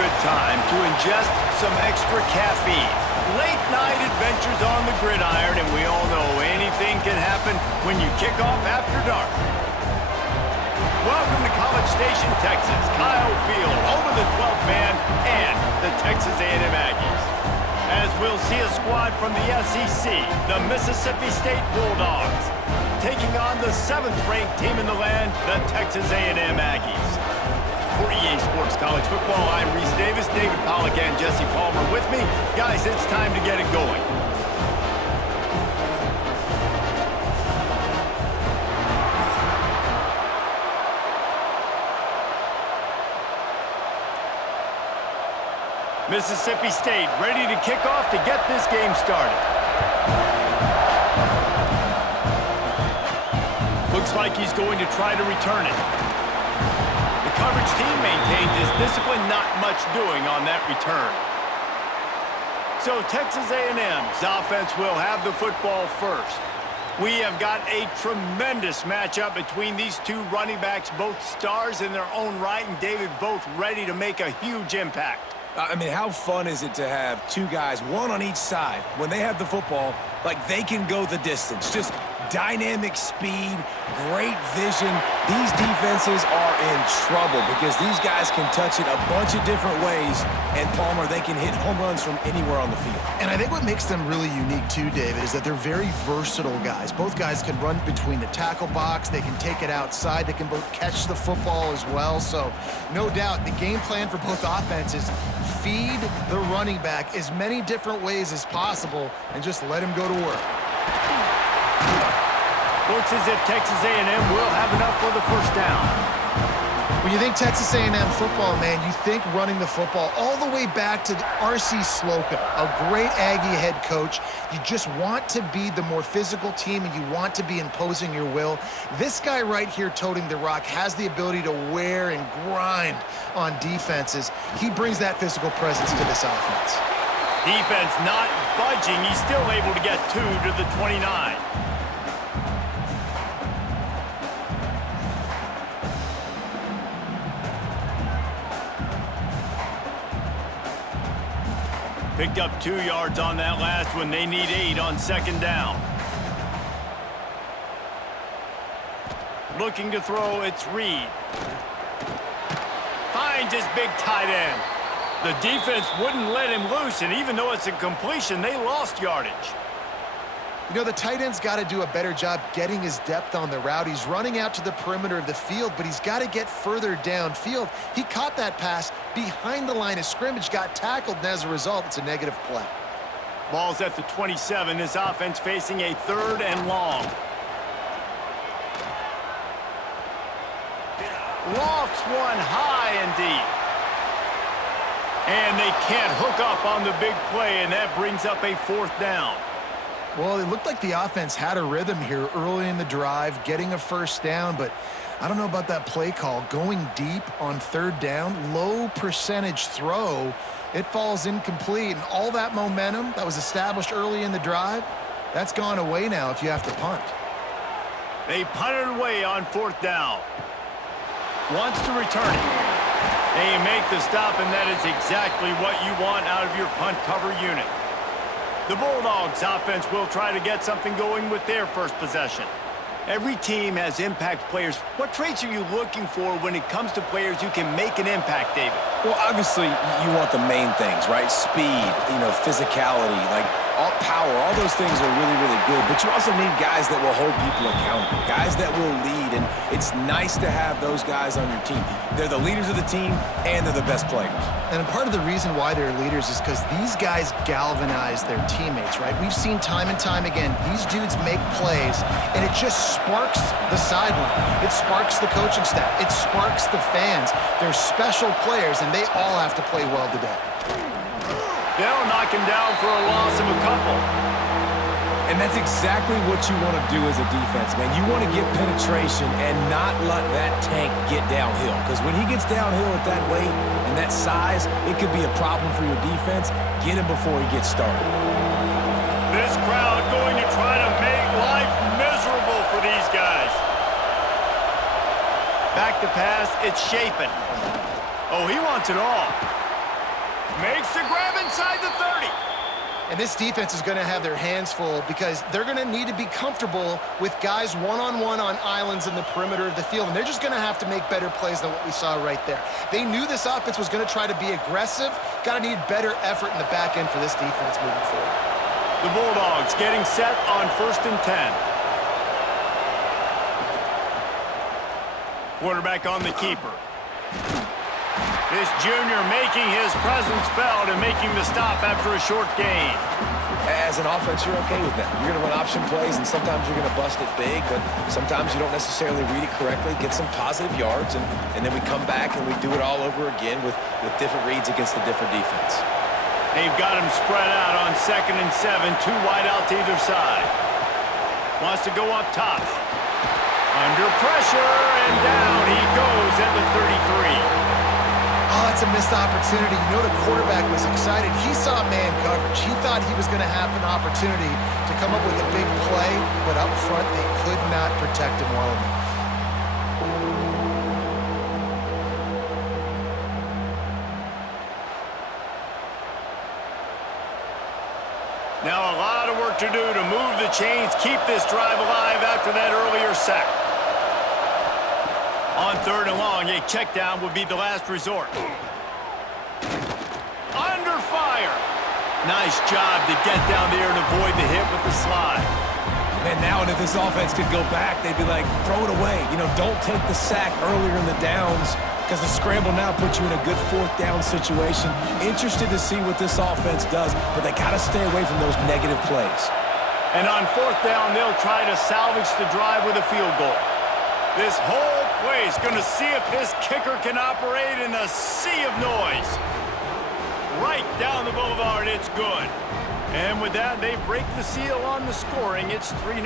good time to ingest some extra caffeine. Late night adventures on the gridiron, and we all know anything can happen when you kick off after dark. Welcome to College Station, Texas. Kyle Field over the 12th man and the Texas A&M Aggies. As we'll see a squad from the SEC, the Mississippi State Bulldogs, taking on the 7th-ranked team in the land, the Texas A&M Aggies. For EA Sports College Football, I'm Reese Davis, David Pollack, and Jesse Palmer with me. Guys, it's time to get it going. Mississippi State ready to kick off to get this game started. Looks like he's going to try to return it. The coverage team maintains his discipline, not much doing on that return. So Texas A&M's offense will have the football first. We have got a tremendous matchup between these two running backs, both stars in their own right, and David, both ready to make a huge impact. I mean, how fun is it to have two guys, one on each side, when they have the football, like they can go the distance. Just dynamic speed, great vision. These defenses are in trouble because these guys can touch it a bunch of different ways, and Palmer, they can hit home runs from anywhere on the field. And I think what makes them really unique too, David, is that they're very versatile guys. Both guys can run between the tackle box. They can take it outside. They can both catch the football as well. So no doubt the game plan for both offenses, feed the running back as many different ways as possible and just let him go to work. Looks as if Texas A&M will have enough for the first down. When you think Texas A&M football, man, you think running the football all the way back to R.C. Slocum, a great Aggie head coach. You just want to be the more physical team, and you want to be imposing your will. This guy right here toting the rock has the ability to wear and grind on defenses. He brings that physical presence to this offense. Defense not budging. He's still able to get 2 to the 29. Picked up 2 yards on that last one. They need 8 on second down. Looking to throw, it's Reed. Finds his big tight end. The defense wouldn't let him loose, and even though it's a completion, they lost yardage. You know, the tight end's got to do a better job getting his depth on the route. He's running out to the perimeter of the field, but he's got to get further downfield. He caught that pass behind the line of scrimmage, got tackled, and as a result, it's a negative play. Ball's at the 27. This offense facing a 3rd and long. Lofts one high and deep. And they can't hook up on the big play, and that brings up a 4th down. Well, it looked like the offense had a rhythm here early in the drive, getting a first down, but I don't know about that play call. Going deep on 3rd down, low percentage throw, it falls incomplete, and all that momentum that was established early in the drive, that's gone away now if you have to punt. They punted away on 4th down. Wants to return it. They make the stop, and that is exactly what you want out of your punt cover unit. The Bulldogs offense will try to get something going with their first possession. Every team has impact players. What traits are you looking for when it comes to players who can make an impact, David? Well, obviously, you want the main things, right? Speed, physicality, like all power, all those things are really, really good. But you also need guys that will hold people accountable, guys that will lead, and it's nice to have those guys on your team. They're the leaders of the team, and they're the best players. And part of the reason why they're leaders is because these guys galvanize their teammates, right? We've seen time and time again, these dudes make plays, and it just sparks the sideline. It sparks the coaching staff. It sparks the fans. They're special players, and they all have to play well today. They'll knock him down for a loss of a couple. And that's exactly what you want to do as a defense, man. You want to get penetration and not let that tank get downhill. Because when he gets downhill at that weight and that size, it could be a problem for your defense. Get him before he gets started. This crowd going to try to make life miserable for these guys. Back to pass, it's Chapin. Oh, he wants it all. Makes the grab inside the 30. And this defense is going to have their hands full because they're going to need to be comfortable with guys one-on-one on islands in the perimeter of the field, and they're just going to have to make better plays than what we saw right there. They knew this offense was going to try to be aggressive. Got to need better effort in the back end for this defense moving forward. The Bulldogs getting set on 1st and 10. Quarterback on the keeper. This junior making his presence felt and making the stop after a short gain. As an offense, you're okay with that. You're going to run option plays, and sometimes you're going to bust it big, but sometimes you don't necessarily read it correctly, get some positive yards, and then we come back and we do it all over again with different reads against the different defense. They've got him spread out on 2nd and 7, 2 wide out to either side. Wants to go up top. Under pressure, and down he goes at the 33. Oh, that's a missed opportunity. You know the quarterback was excited. He saw man coverage. He thought he was going to have an opportunity to come up with a big play, but up front they could not protect him well enough. Now a lot of work to do to move the chains, keep this drive alive after that earlier sack. On 3rd and long, a check down would be the last resort. Under fire. Nice job to get down there and avoid the hit with the slide. Man, now and if this offense could go back, they'd be like, throw it away. You know, don't take the sack earlier in the downs because the scramble now puts you in a good 4th down situation. Interested to see what this offense does, but they got to stay away from those negative plays. And on 4th down, they'll try to salvage the drive with a field goal. This whole play is going to see if this kicker can operate in a sea of noise. Right down the boulevard, it's good. And with that, they break the seal on the scoring. It's 3-0.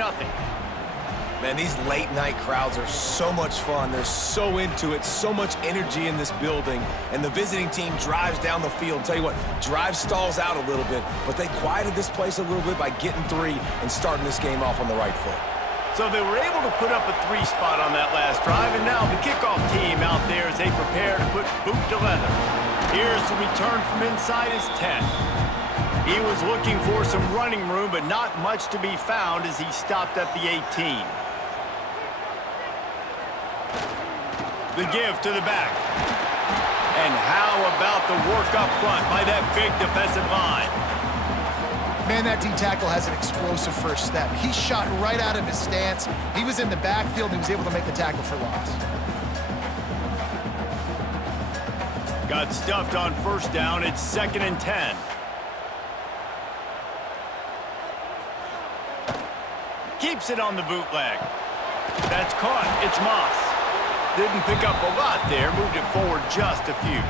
Man, these late-night crowds are so much fun. They're so into it, so much energy in this building. And the visiting team drives down the field. Tell you what, drive stalls out a little bit, but they quieted this place a little bit by getting 3 and starting this game off on the right foot. So they were able to put up a 3 spot on that last drive, and now the kickoff team out there as they prepare to put boot to leather. Here's the return from inside his 10. He was looking for some running room, but not much to be found as he stopped at the 18. The give to the back. And how about the work up front by that big defensive line? Man, that D-tackle has an explosive first step. He shot right out of his stance. He was in the backfield, and he was able to make the tackle for loss. Got stuffed on 1st down. It's 2nd and 10. Keeps it on the bootleg. That's caught. It's Moss. Didn't pick up a lot there. Moved it forward just a few.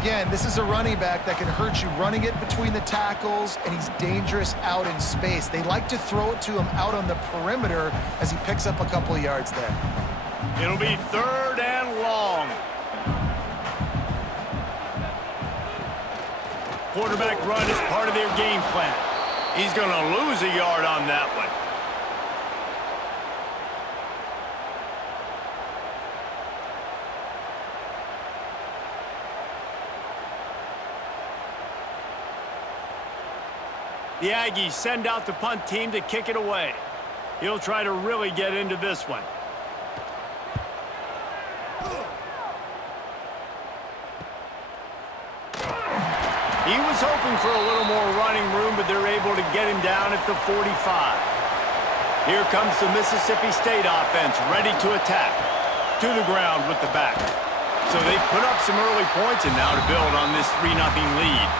Again, this is a running back that can hurt you running it between the tackles, and he's dangerous out in space. They like to throw it to him out on the perimeter as he picks up a couple of yards there. It'll be 3rd and long. Quarterback run is part of their game plan. He's going to lose a yard on that one. The Aggies send out the punt team to kick it away. He'll try to really get into this one. He was hoping for a little more running room, but they're able to get him down at the 45. Here comes the Mississippi State offense, ready to attack. To the ground with the back. So they've put up some early points, and now to build on this 3-0 lead.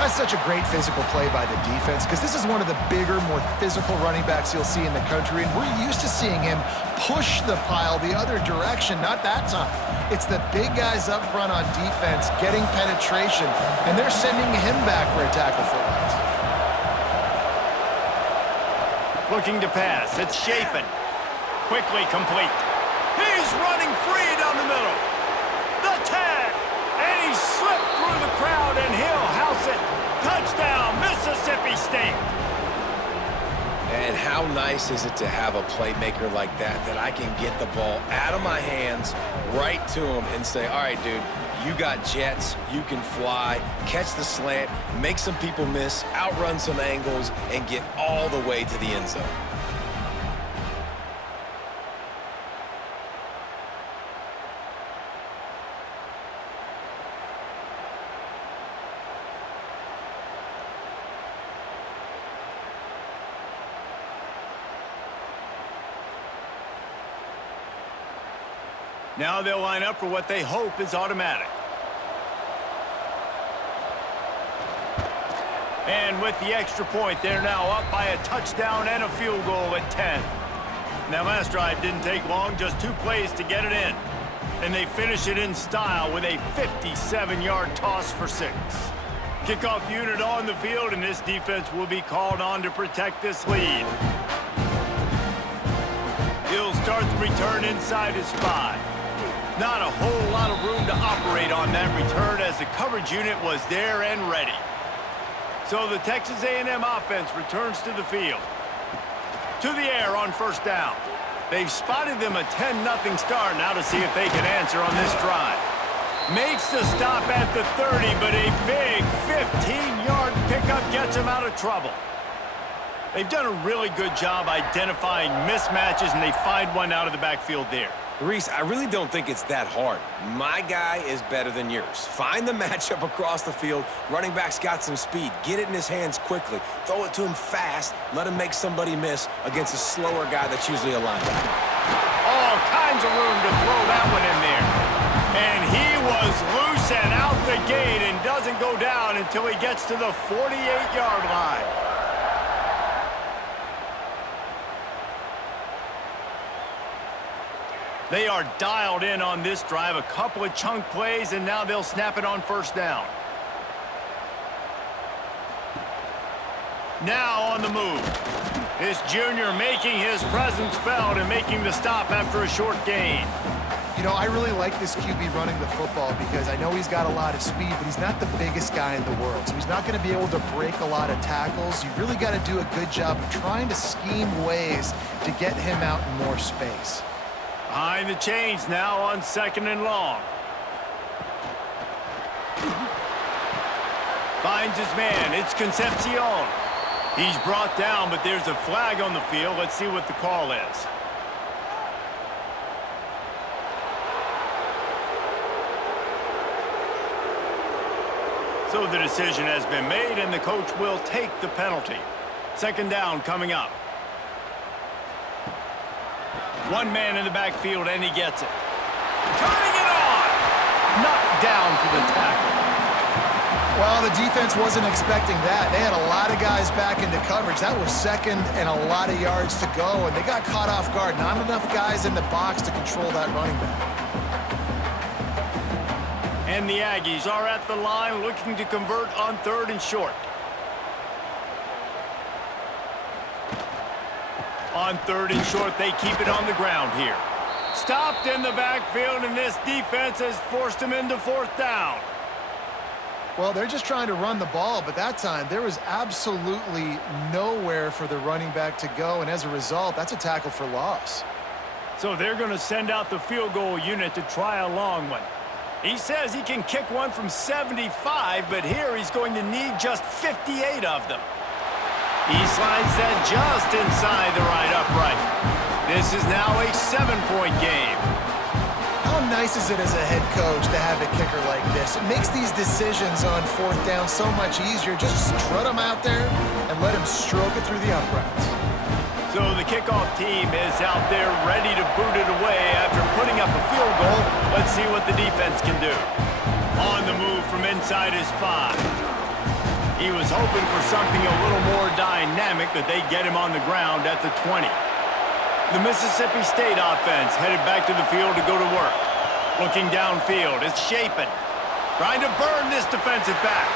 That's such a great physical play by the defense because this is one of the bigger, more physical running backs you'll see in the country, and we're used to seeing him push the pile the other direction. Not that time. It's the big guys up front on defense getting penetration, and they're sending him back for a tackle for loss. Looking to pass. It's Shapen. Quickly complete. He's running free down the middle. The tag. And he slipped through the crowd, and he'll house it. Touchdown, Mississippi State. And how nice is it to have a playmaker like that I can get the ball out of my hands right to him and say, all right, dude, You got jets, you can fly, catch the slant, make some people miss, outrun some angles, and get all the way to the end zone. Now they'll line up for what they hope is automatic. And with the extra point, they're now up by a touchdown and a field goal at 10. That last drive didn't take long, just 2 plays to get it in. And they finish it in style with a 57-yard toss for 6. Kickoff unit on the field, and this defense will be called on to protect this lead. He'll start the return inside his 5. Not a whole lot of room to operate on that return as the coverage unit was there and ready. So the Texas A&M offense returns to the field. To the air on first down. They've spotted them a 10-0 start now to see if they can answer on this drive. Makes the stop at the 30, but a big 15-yard pickup gets him out of trouble. They've done a really good job identifying mismatches, and they find one out of the backfield there. Reese, I really don't think it's that hard. My guy is better than yours. Find the matchup across the field. Running back's got some speed. Get it in his hands quickly. Throw it to him fast. Let him make somebody miss against a slower guy that's usually a linebacker. All kinds of room to throw that one in there. And he was loose and out the gate and doesn't go down until he gets to the 48-yard line. They are dialed in on this drive, a couple of chunk plays, and now they'll snap it on first down. Now on the move. This junior making his presence felt and making the stop after a short gain. You know, I really like this QB running the football because I know he's got a lot of speed, but he's not the biggest guy in the world. So he's not going to be able to break a lot of tackles. You really got to do a good job of trying to scheme ways to get him out in more space. Behind the chains now on 2nd and long. Finds his man. It's Concepcion. He's brought down, but there's a flag on the field. Let's see what the call is. So the decision has been made, and the coach will take the penalty. 2nd down coming up. One man in the backfield, and he gets it. Turning it on! Knocked down for the tackle. Well, the defense wasn't expecting that. They had a lot of guys back into coverage. That was 2nd and a lot of yards to go, and they got caught off guard. Not enough guys in the box to control that running back. And the Aggies are at the line looking to convert on 3rd and short. On 3rd and short, they keep it on the ground here. Stopped in the backfield, and this defense has forced him into 4th down. Well, they're just trying to run the ball, but that time there was absolutely nowhere for the running back to go, and as a result, that's a tackle for loss. So they're going to send out the field goal unit to try a long one. He says he can kick one from 75, but here he's going to need just 58 of them. He slides that just inside the right upright. This is now a 7-point game. How nice is it as a head coach to have a kicker like this? It makes these decisions on 4th down so much easier. Just strut him out there and let him stroke it through the uprights. So the kickoff team is out there ready to boot it away after putting up a field goal. Let's see what the defense can do. On the move from inside his 5. He was hoping for something a little more dynamic, but they get him on the ground at the 20. The Mississippi State offense headed back to the field to go to work. Looking downfield, it's Shapen. Trying to burn this defensive back.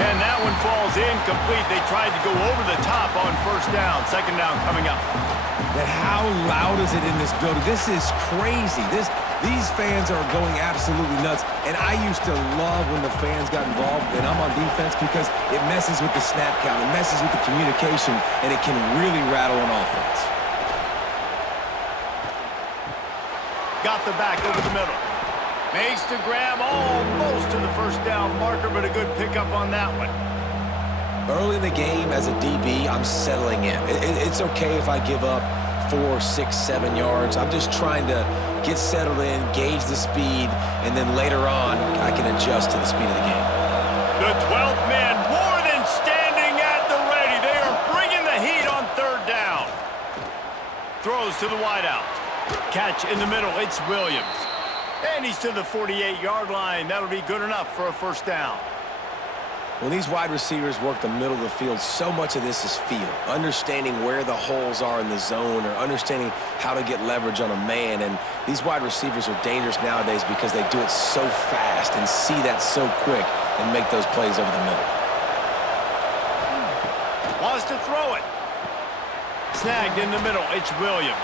And that one falls incomplete. They tried to go over the top on 1st down. 2nd down coming up. But how loud is it in this building? This is crazy. These fans are going absolutely nuts. And I used to love when the fans got involved, and I'm on defense because it messes with the snap count. It messes with the communication, and it can really rattle an offense. Got the back over the middle. Makes the grab almost to the first down marker, but a good pickup on that one. Early in the game, as a DB, I'm settling in. It's okay if I give up 4, 6, 7 yards. I'm just trying to get settled in, gauge the speed, and then later on, I can adjust to the speed of the game. The 12th man more than standing at the ready. They are bringing the heat on third down. Throws to the wideout. Catch in the middle. It's Williams. And he's to the 48-yard line. That'll be good enough for a first down. When these wide receivers work the middle of the field, so much of this is feel. Understanding where the holes are in the zone or understanding how to get leverage on a man. And these wide receivers are dangerous nowadays because they do it so fast and see that so quick and make those plays over the middle. Wants to throw it. Snagged in the middle. It's Williams.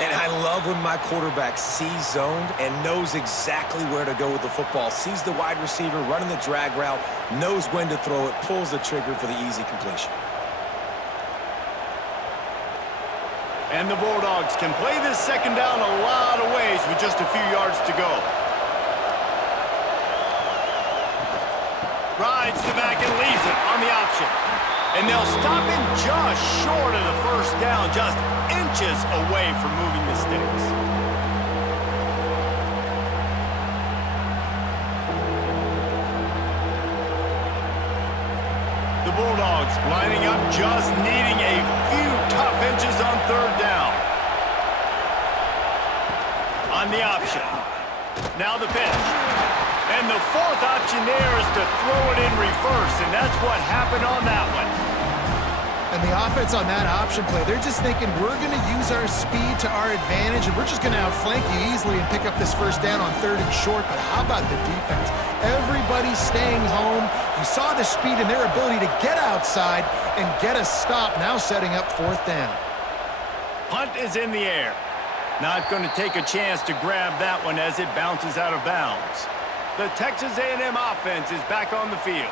And I love when my quarterback sees zoned and knows exactly where to go with the football. Sees the wide receiver running the drag route, knows when to throw it, pulls the trigger for the easy completion. And the Bulldogs can play this second down a lot of ways with just a few yards to go. Rides the back and leaves it on the option. And they'll stop him just short of the first down, just inches away from moving the sticks. The Bulldogs lining up, just needing a few tough inches on third down. On the option. Now the pitch. And the fourth option there is to throw it in reverse, and that's what happened on that one. And the offense on that option play, they're just thinking we're going to use our speed to our advantage, and we're just going to outflank you easily and pick up this first down on third and short. But how about the defense? Everybody's staying home. You saw the speed and their ability to get outside and get a stop, now setting up fourth down. Punt is in the air. Not going to take a chance to grab that one as it bounces out of bounds. The Texas A&M offense is back on the field.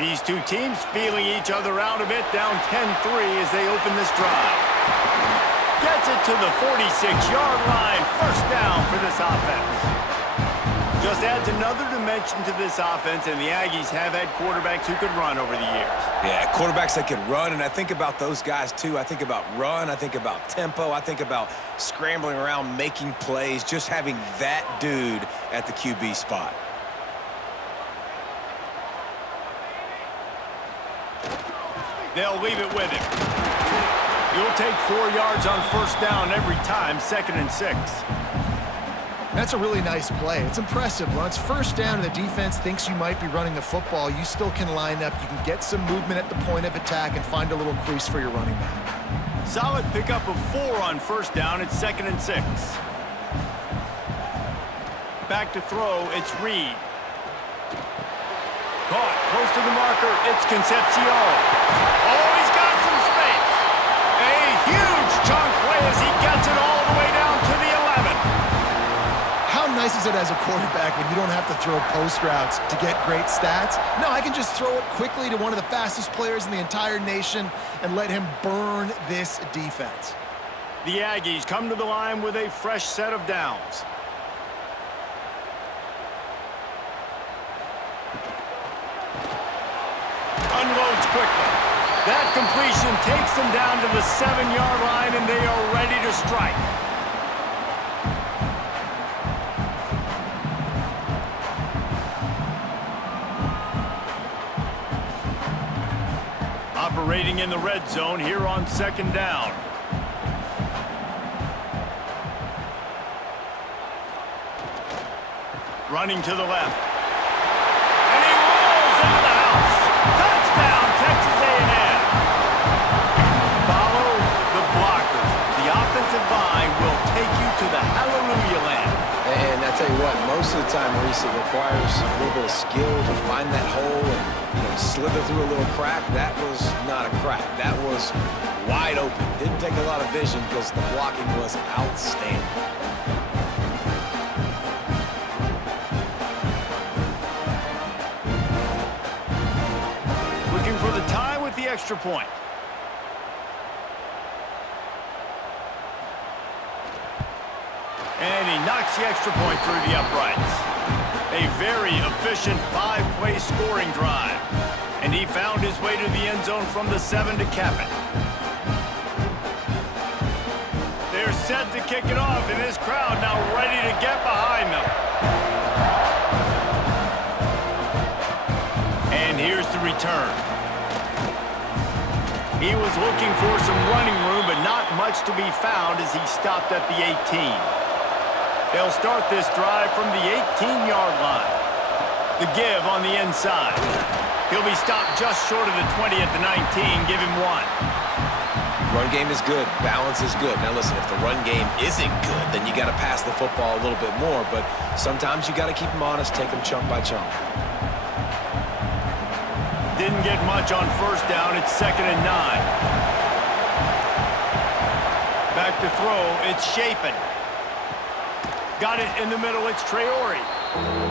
These two teams feeling each other out a bit, down 10-3 as they open this drive. Gets it to the 46-yard line. First down for this offense. Just adds another dimension to this offense, and the Aggies have had quarterbacks who could run over the years. Yeah, quarterbacks that can run, and I think about those guys too. I think about run, I think about tempo, I think about scrambling around, making plays, just having that dude at the QB spot. They'll leave it with him. You'll take 4 yards on first down every time, 2nd and 6. That's a really nice play. It's impressive. When it's first down and the defense thinks you might be running the football, you still can line up. You can get some movement at the point of attack and find a little crease for your running back. Solid pickup of 4 on first down. It's 2nd and 6. Back to throw. It's Reed. Caught close to the marker. It's Concepcion. Oh, he's got some space. A huge chunk play as he gets it all the way down to the 11. How nice is it as a quarterback when you don't have to throw post routes to get great stats? No, I can just throw it quickly to one of the fastest players in the entire nation and let him burn this defense. The Aggies come to the line with a fresh set of downs. Unloads quickly. That completion takes them down to the 7-yard line, and they are ready to strike. Operating in the red zone here on 2nd down. Running to the left. And he rolls into the house. Touchdown, Texas A&M. Follow the blockers. The offensive line will take you to the hallelujah land. And I tell you what, most of the time, Reese, it requires a little bit of skill to find that hole and slither through a little crack. That was not a crack. That was wide open. Didn't take a lot of vision because the blocking was outstanding. Looking for the tie with the extra point. And he knocks the extra point through the uprights. A very efficient 5-play scoring drive. And he found his way to the end zone from the 7 to cap it. They're set to kick it off, and this crowd now ready to get behind them. And here's the return. He was looking for some running room, but not much to be found as he stopped at the 18. They'll start this drive from the 18-yard line. The give on the inside. He'll be stopped just short of the 20 at the 19. Give him 1. Run game is good. Balance is good. Now listen, if the run game isn't good, then you got to pass the football a little bit more. But sometimes you got to keep them honest, take them chunk by chunk. Didn't get much on first down. It's 2nd and 9. Back to throw. It's Shapen. Got it in the middle. It's Traore.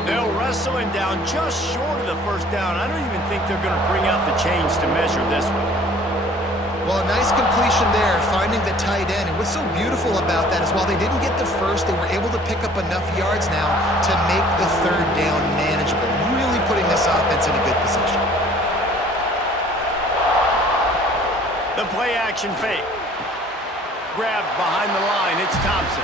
They'll wrestle him down just short of the first down. I don't even think they're going to bring out the chains to measure this one. Well, a nice completion there, finding the tight end. And what's so beautiful about that is while they didn't get the first, they were able to pick up enough yards now to make the 3rd down manageable. Really putting this offense in a good position. The play action fake. Grabbed behind the line. It's Thompson.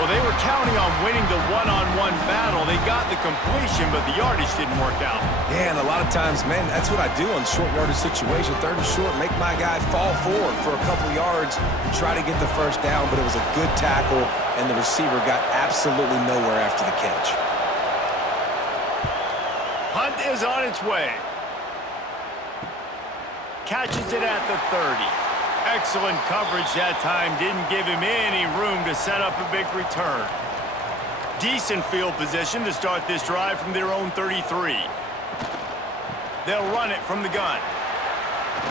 Well, they were counting on winning the one-on-one battle. They got the completion, but the yardage didn't work out. Yeah, and a lot of times, man, that's what I do on short yardage situation. 3rd and short, make my guy fall forward for a couple yards, try to get the first down, but it was a good tackle, and the receiver got absolutely nowhere after the catch. Hunt is on its way. Catches it at the 30. Excellent coverage that time. Didn't give him any room to set up a big return. Decent field position to start this drive from their own 33. They'll run it from the gun.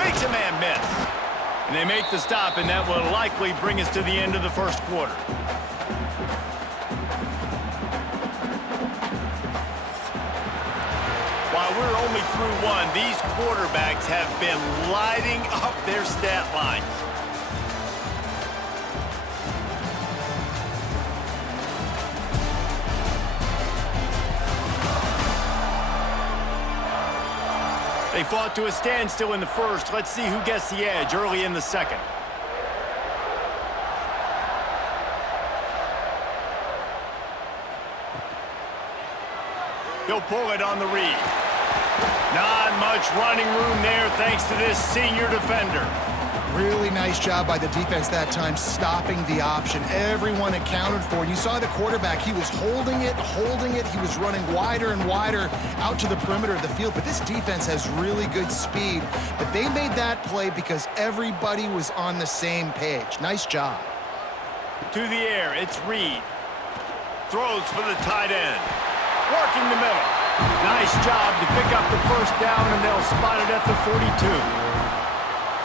Makes a man miss. And they make the stop, and that will likely bring us to the end of the first quarter. While we're only through one, these quarterbacks have been lighting up their stat lines. They fought to a standstill in the first. Let's see who gets the edge early in the second. He'll pull it on the read. Not much running room there thanks to this senior defender. Really nice job by the defense that time, stopping the option. Everyone accounted for it. You saw the quarterback. He was holding it. He was running wider and wider out to the perimeter of the field. But this defense has really good speed. But they made that play because everybody was on the same page. Nice job. To the air, it's Reed. Throws for the tight end. Working the middle. Nice job to pick up the first down, and they'll spot it at the 42.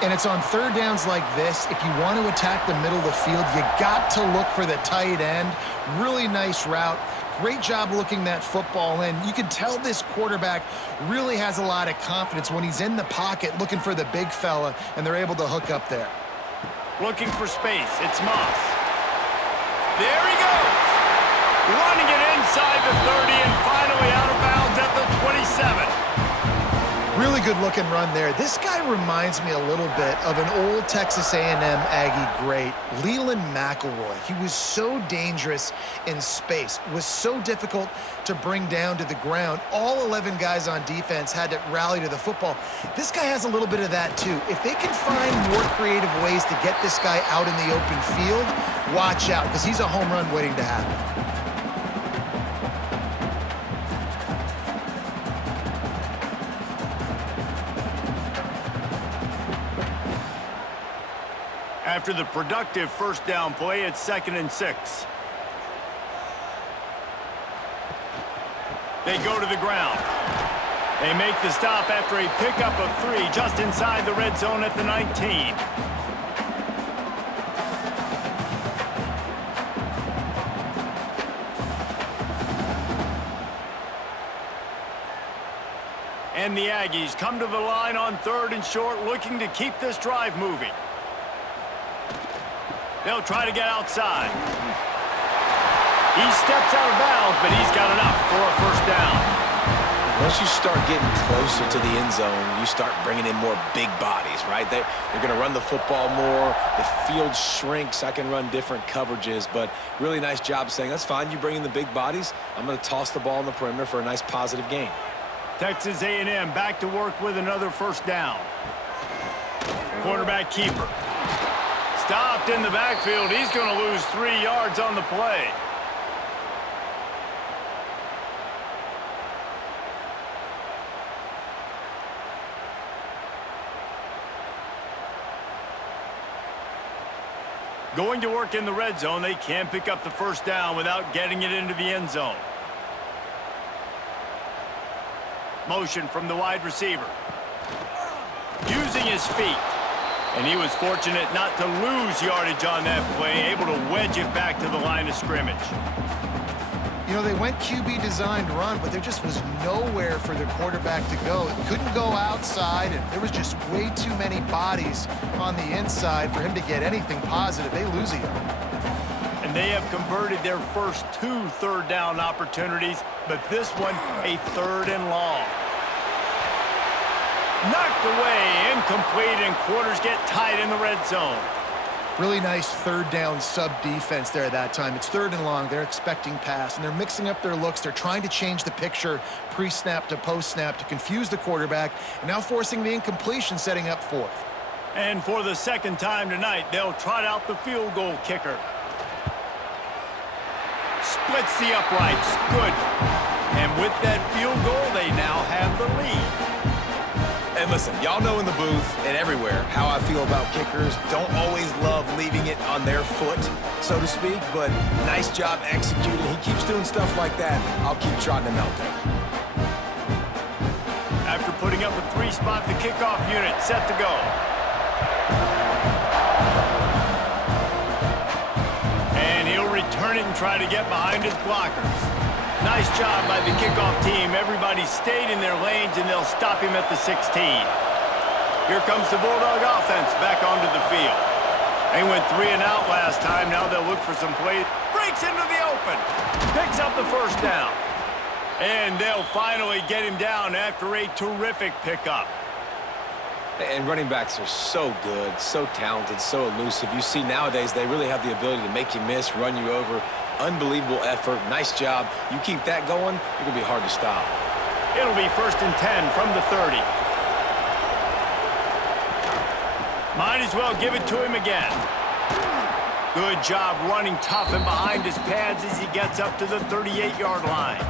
And it's on 3rd downs like this. If you want to attack the middle of the field, you got to look for the tight end. Really nice route. Great job looking that football in. You can tell this quarterback really has a lot of confidence when he's in the pocket looking for the big fella, and they're able to hook up there. Looking for space. It's Moss. There he goes. Running it inside the 30 and finally out of bounds at the 27. Really good looking run there. This guy reminds me a little bit of an old Texas A&M Aggie great, Leland McElroy. He was so dangerous in space, was so difficult to bring down to the ground. All 11 guys on defense had to rally to the football. This guy has a little bit of that too. If they can find more creative ways to get this guy out in the open field, watch out, because he's a home run waiting to happen. After the productive first down play, it's 2nd and 6. They go to the ground. They make the stop after a pickup of 3 just inside the red zone at the 19. And the Aggies come to the line on 3rd and short, looking to keep this drive moving. They'll try to get outside. He steps out of bounds, but he's got enough for a first down. Once you start getting closer to the end zone, you start bringing in more big bodies, right? They're going to run the football more. The field shrinks. I can run different coverages, but really nice job saying, that's fine. You bring in the big bodies. I'm going to toss the ball in the perimeter for a nice positive gain. Texas A&M back to work with another first down. Quarterback keeper. Stopped in the backfield. He's going to lose 3 yards on the play. Going to work in the red zone, they can pick up the first down without getting it into the end zone. Motion from the wide receiver. Using his feet. And he was fortunate not to lose yardage on that play, able to wedge it back to the line of scrimmage. You know, they went QB designed run, but there just was nowhere for the quarterback to go. It couldn't go outside, and there was just way too many bodies on the inside for him to get anything positive. They lose a yard. And they have converted their first 2 third down opportunities, but this one a 3rd and long. Knocked away, incomplete, and quarters get tight in the red zone. Really nice third down sub-defense there at that time. It's 3rd and long. They're expecting pass, and they're mixing up their looks. They're trying to change the picture pre-snap to post-snap to confuse the quarterback, and now forcing the incompletion, setting up 4th. And for the 2nd time tonight, they'll trot out the field goal kicker. Splits the uprights. Good. And with that field goal, they now have the lead. And listen, y'all know in the booth and everywhere how I feel about kickers. Don't always love leaving it on their foot, so to speak, but nice job executing. He keeps doing stuff like that. I'll keep trotting him out there. After putting up a 3-spot, the kickoff unit set to go. And he'll return it and try to get behind his blockers. Nice job by the kickoff team. Everybody stayed in their lanes, and they'll stop him at the 16. Here comes the Bulldog offense back onto the field. They went 3 and out last time. Now they'll look for some plays. Breaks into the open. Picks up the first down. And they'll finally get him down after a terrific pickup. And running backs are so good, so talented, so elusive. You see nowadays they really have the ability to make you miss, run you over. Unbelievable effort. Nice job. You keep that going, it's going to be hard to stop. It'll be 1st and 10 from the 30. Might as well give it to him again. Good job running tough and behind his pads as he gets up to the 38-yard line.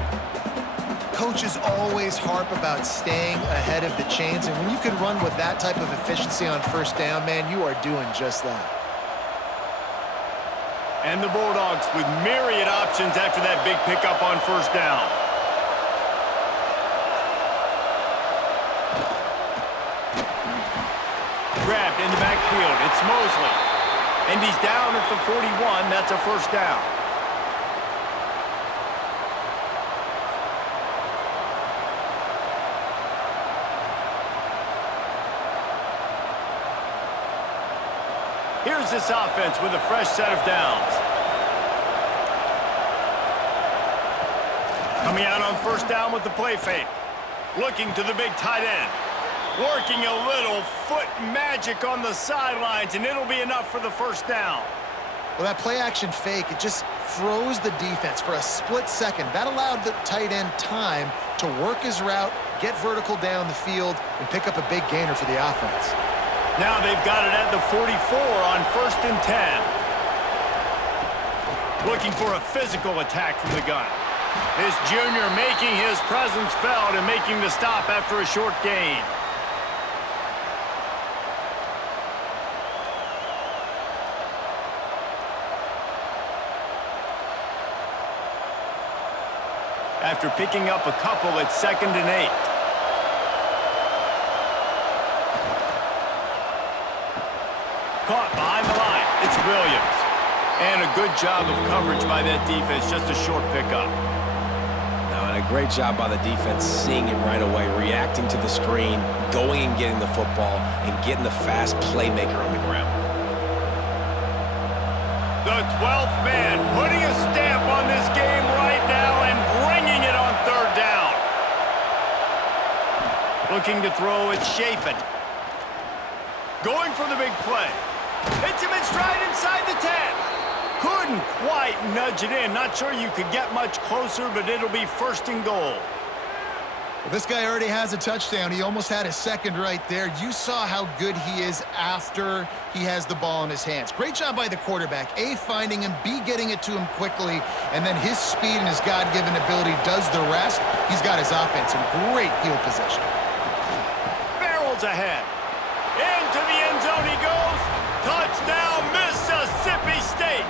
Coaches always harp about staying ahead of the chains, and when you can run with that type of efficiency on first down, man, you are doing just that. And the Bulldogs with myriad options after that big pickup on first down. Grabbed in the backfield. It's Mosley. And he's down at the 41. That's a first down. Here's this offense with a fresh set of downs. Coming out on first down with the play fake. Looking to the big tight end. Working a little foot magic on the sidelines, and it'll be enough for the first down. Well, that play-action fake, it just froze the defense for a split second. That allowed the tight end time to work his route, get vertical down the field, and pick up a big gainer for the offense. Now they've got it at the 44 on 1st and 10. Looking for a physical attack from the gun. This junior making his presence felt and making the stop after a short gain. After picking up a couple, it's 2nd and 8. Caught behind the line. It's Williams. And a good job of coverage by that defense. Just a short pickup. No, and a great job by the defense seeing it right away, reacting to the screen, going and getting the football, and getting the fast playmaker on the ground. The 12th man putting a stamp on this game. Looking to throw, it's Shapen. Going for the big play. Hits him in stride inside the 10. Couldn't quite nudge it in. Not sure you could get much closer, but it'll be 1st and goal. Well, this guy already has a touchdown. He almost had a second right there. You saw how good he is after he has the ball in his hands. Great job by the quarterback. A, finding him, B, getting it to him quickly, and then his speed and his God-given ability does the rest. He's got his offense in great field position. Barrels ahead. Into the end zone he goes. Touchdown, Mississippi State.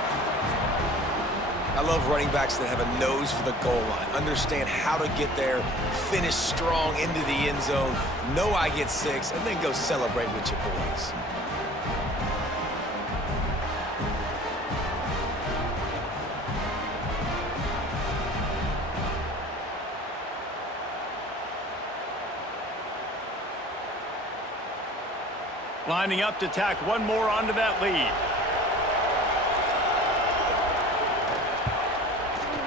I love running backs that have a nose for the goal line, understand how to get there, finish strong into the end zone, know I get 6, and then go celebrate with your boys. Lining up to tack one more onto that lead.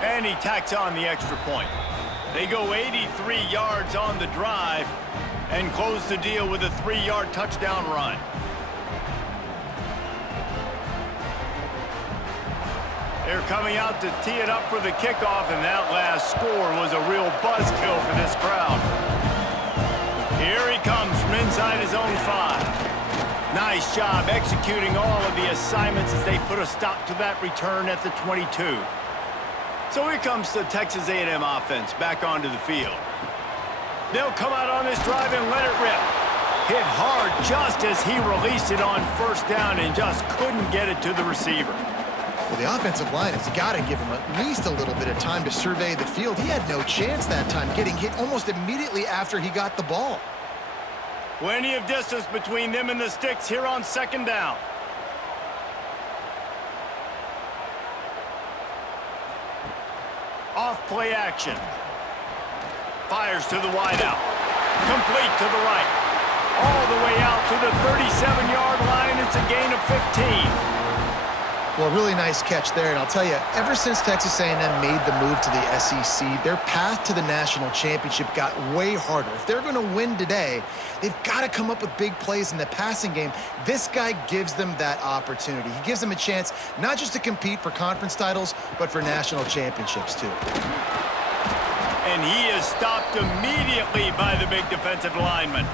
And he tacks on the extra point. They go 83 yards on the drive and close the deal with a 3-yard touchdown run. They're coming out to tee it up for the kickoff, and that last score was a real buzzkill for this crowd. Here he comes from inside his own 5. Nice job executing all of the assignments as they put a stop to that return at the 22. So here comes the Texas A&M offense back onto the field. They'll come out on this drive and let it rip. Hit hard just as he released it on 1st down and just couldn't get it to the receiver. Well, the offensive line has got to give him at least a little bit of time to survey the field. He had no chance that time, getting hit almost immediately after he got the ball. Plenty of distance between them and the sticks here on 2nd down. Off play action. Fires to the wideout. Complete to the right. All the way out to the 37-yard line. It's a gain of 15. Well, really nice catch there, and I'll tell you, ever since Texas A&M made the move to the SEC, their path to the national championship got way harder. If they're going to win today, they've got to come up with big plays in the passing game. This guy gives them that opportunity. He gives them a chance not just to compete for conference titles, but for national championships, too. And he is stopped immediately by the big defensive lineman.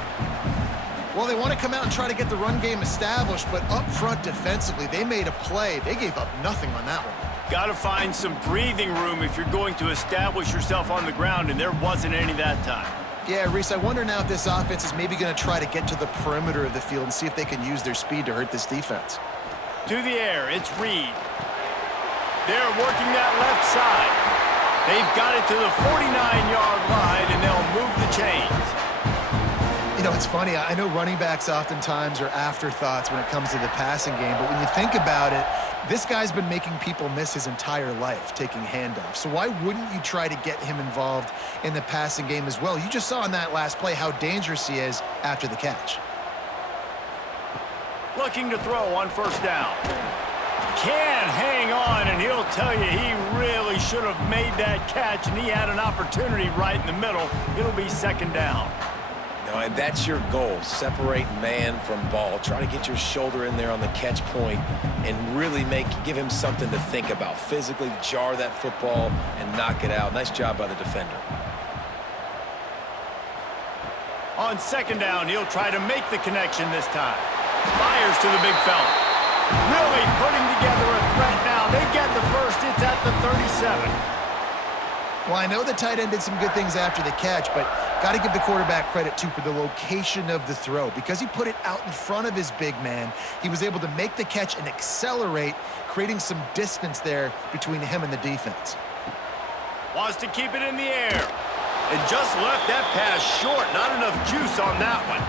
Well, they want to come out and try to get the run game established, but up front defensively, they made a play. They gave up nothing on that one. Got to find some breathing room if you're going to establish yourself on the ground, and there wasn't any that time. Yeah, Reese, I wonder now if this offense is maybe going to try to get to the perimeter of the field and see if they can use their speed to hurt this defense. To the air, it's Reed. They're working that left side. They've got it to the 49-yard line, and they'll move the chains. You know, it's funny. I know running backs oftentimes are afterthoughts when it comes to the passing game, but when you think about it, this guy's been making people miss his entire life taking handoffs. So why wouldn't you try to get him involved in the passing game as well? You just saw in that last play how dangerous he is after the catch. Looking to throw on 1st down. Can hang on, and he'll tell you he really should have made that catch, and he had an opportunity right in the middle. It'll be 2nd down. No, and that's your goal. Separate man from ball. Try to get your shoulder in there on the catch point and really give him something to think about. Physically jar that football and knock it out. Nice job by the defender. On 2nd down, he'll try to make the connection this time. Fires to the big fella. Really putting together a threat now. They get the first. It's at the 37. Well, I know the tight end did some good things after the catch, but got to give the quarterback credit, too, for the location of the throw. Because he put it out in front of his big man, he was able to make the catch and accelerate, creating some distance there between him and the defense. Wants to keep it in the air. And just left that pass short. Not enough juice on that one.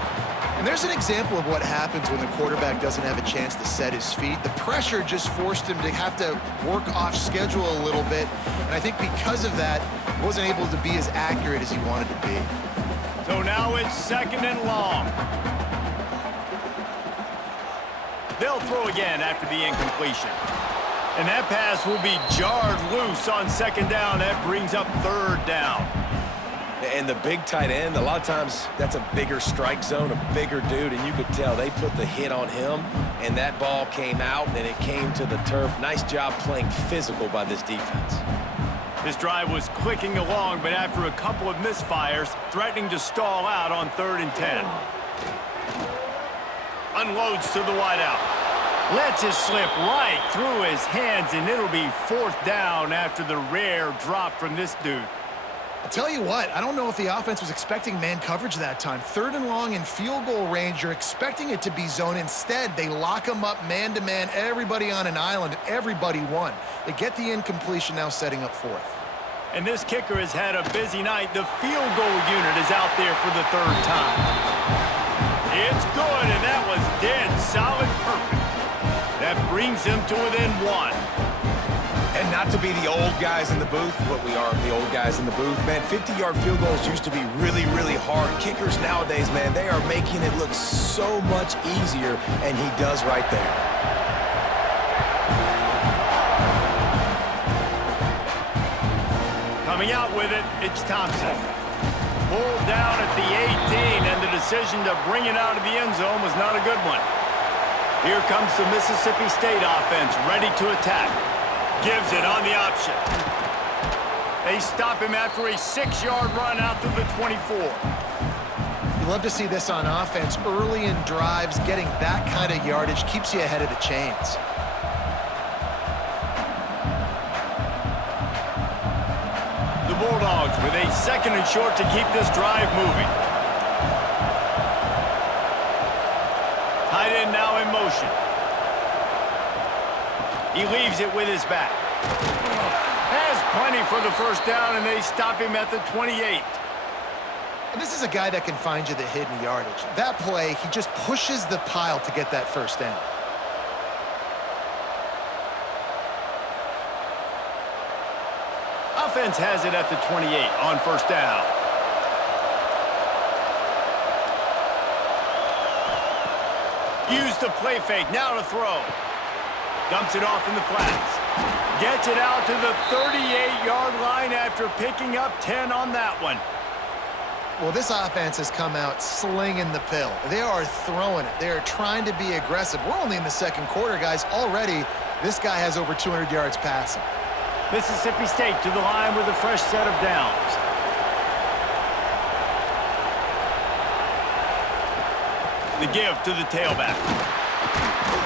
And there's an example of what happens when the quarterback doesn't have a chance to set his feet. The pressure just forced him to have to work off schedule a little bit. And I think because of that, he wasn't able to be as accurate as he wanted to be. So now it's 2nd and long. They'll throw again after the incompletion. And that pass will be jarred loose on 2nd down. That brings up 3rd down. And the big tight end, a lot of times that's a bigger strike zone, a bigger dude, and you could tell they put the hit on him, and that ball came out, and it came to the turf. Nice job playing physical by this defense. This drive was clicking along, but after a couple of misfires, threatening to stall out on 3rd and 10. Unloads to the wideout. Lets it slip right through his hands, and it'll be 4th down after the rare drop from this dude. I'll tell you what, I don't know if the offense was expecting man coverage that time. 3rd and long in field goal range, you're expecting it to be zone. Instead, they lock them up man-to-man, everybody on an island, and everybody won. They get the incompletion, now setting up 4th. And this kicker has had a busy night. The field goal unit is out there for the 3rd time. It's good, and that was dead solid perfect. That brings him to within 1. And not to be the old guys in the booth, but we are the old guys in the booth. Man, 50-yard field goals used to be really, really hard. Kickers nowadays, man, they are making it look so much easier, and he does right there. Coming out with it, it's Thompson. Pulled down at the 18, and the decision to bring it out of the end zone was not a good one. Here comes the Mississippi State offense, ready to attack. Gives it on the option. They stop him after a 6-yard run out to the 24. You love to see this on offense. Early in drives, getting that kind of yardage keeps you ahead of the chains. The Bulldogs with a 2nd and short to keep this drive moving. Tight end now in motion. He leaves it with his back. Has plenty for the 1st down, and they stop him at the 28. And this is a guy that can find you the hidden yardage. That play, he just pushes the pile to get that 1st down. Offense has it at the 28 on 1st down. Use the play fake, now to throw. Dumps it off in the flats. Gets it out to the 38-yard line after picking up 10 on that one. Well, this offense has come out slinging the pill. They are throwing it. They are trying to be aggressive. We're only in the 2nd quarter, guys. Already, this guy has over 200 yards passing. Mississippi State to the line with a fresh set of downs. The give to the tailback.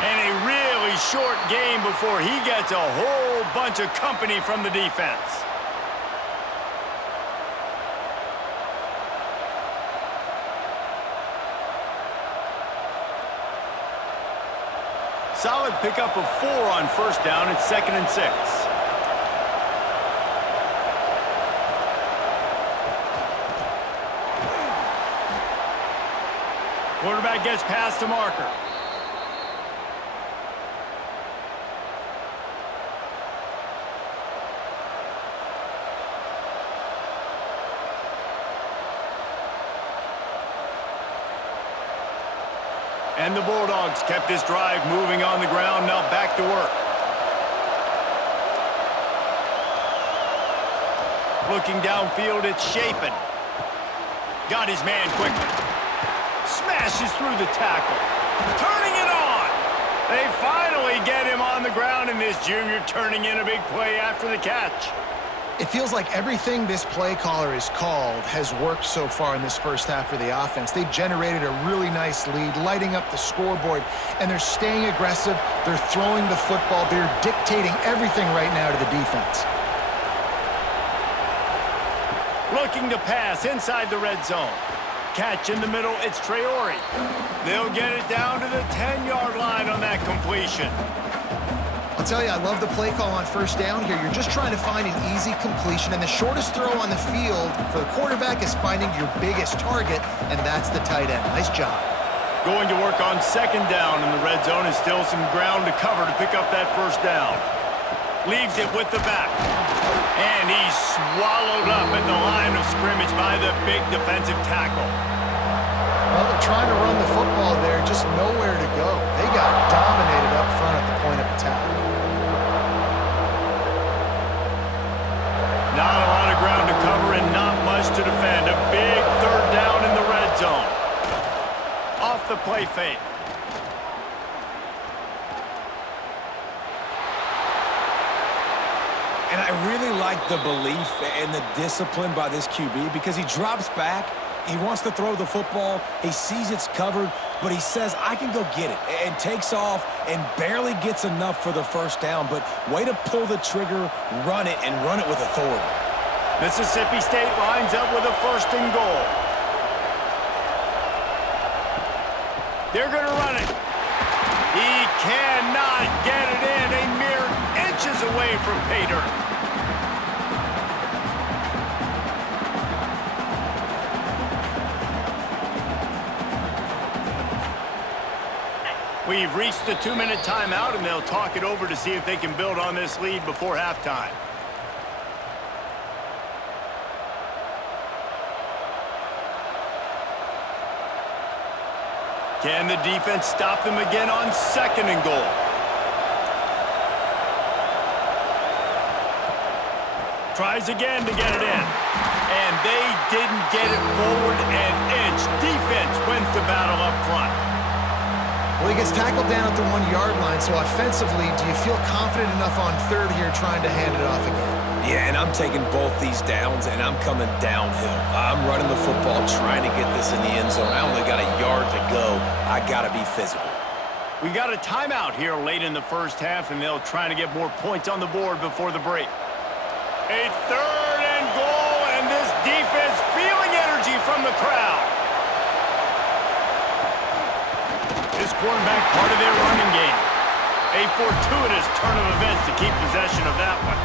And a really short game before he gets a whole bunch of company from the defense. Solid pickup of 4 on 1st down. It's 2nd and 6. Quarterback gets past the marker. And the Bulldogs kept this drive moving on the ground, now back to work. Looking downfield, it's Shapen. Got his man quickly. Smashes through the tackle. Turning it on. They finally get him on the ground, and this junior turning in a big play after the catch. It feels like everything this play caller has called has worked so far in this 1st half for the offense. They've generated a really nice lead, lighting up the scoreboard, and they're staying aggressive. They're throwing the football. They're dictating everything right now to the defense. Looking to pass inside the red zone. Catch in the middle, it's Traore. They'll get it down to the 10-yard line on that completion. I'll tell you, I love the play call on 1st down here. You're just trying to find an easy completion, and the shortest throw on the field for the quarterback is finding your biggest target, and that's the tight end. Nice job. Going to work on 2nd down in the red zone, and still some ground to cover to pick up that 1st down. Leaves it with the back. And he's swallowed up at the line of scrimmage by the big defensive tackle. Well, they're trying to run the football there, just nowhere to go. They got dominated up front at the point of attack. Not a lot of ground to cover and not much to defend. A play fake. And I really like the belief and the discipline by this QB because he drops back, he wants to throw the football, he sees it's covered, but he says, I can go get it, and takes off and barely gets enough for the first down, but way to pull the trigger, run it, and run it with authority. Mississippi State lines up with a 1st and goal. They're going to run it. He cannot get it in, a mere inches away from pay dirt. We've reached the 2-minute timeout, and they'll talk it over to see if they can build on this lead before halftime. Can the defense stop them again on 2nd and goal? Tries again to get it in. And they didn't get it forward an inch. Defense wins the battle up front. Well, he gets tackled down at the 1-yard line, so offensively, do you feel confident enough on 3rd here trying to hand it off again? Yeah, and I'm taking both these downs, and I'm coming downhill. I'm running the football, trying to get this in the end zone. I only got a yard to go. I got to be physical. We got a timeout here late in the 1st half, and they'll try to get more points on the board before the break. A 3rd and goal, and this defense feeling energy from the crowd. This quarterback part of their running game. A fortuitous turn of events to keep possession of that one.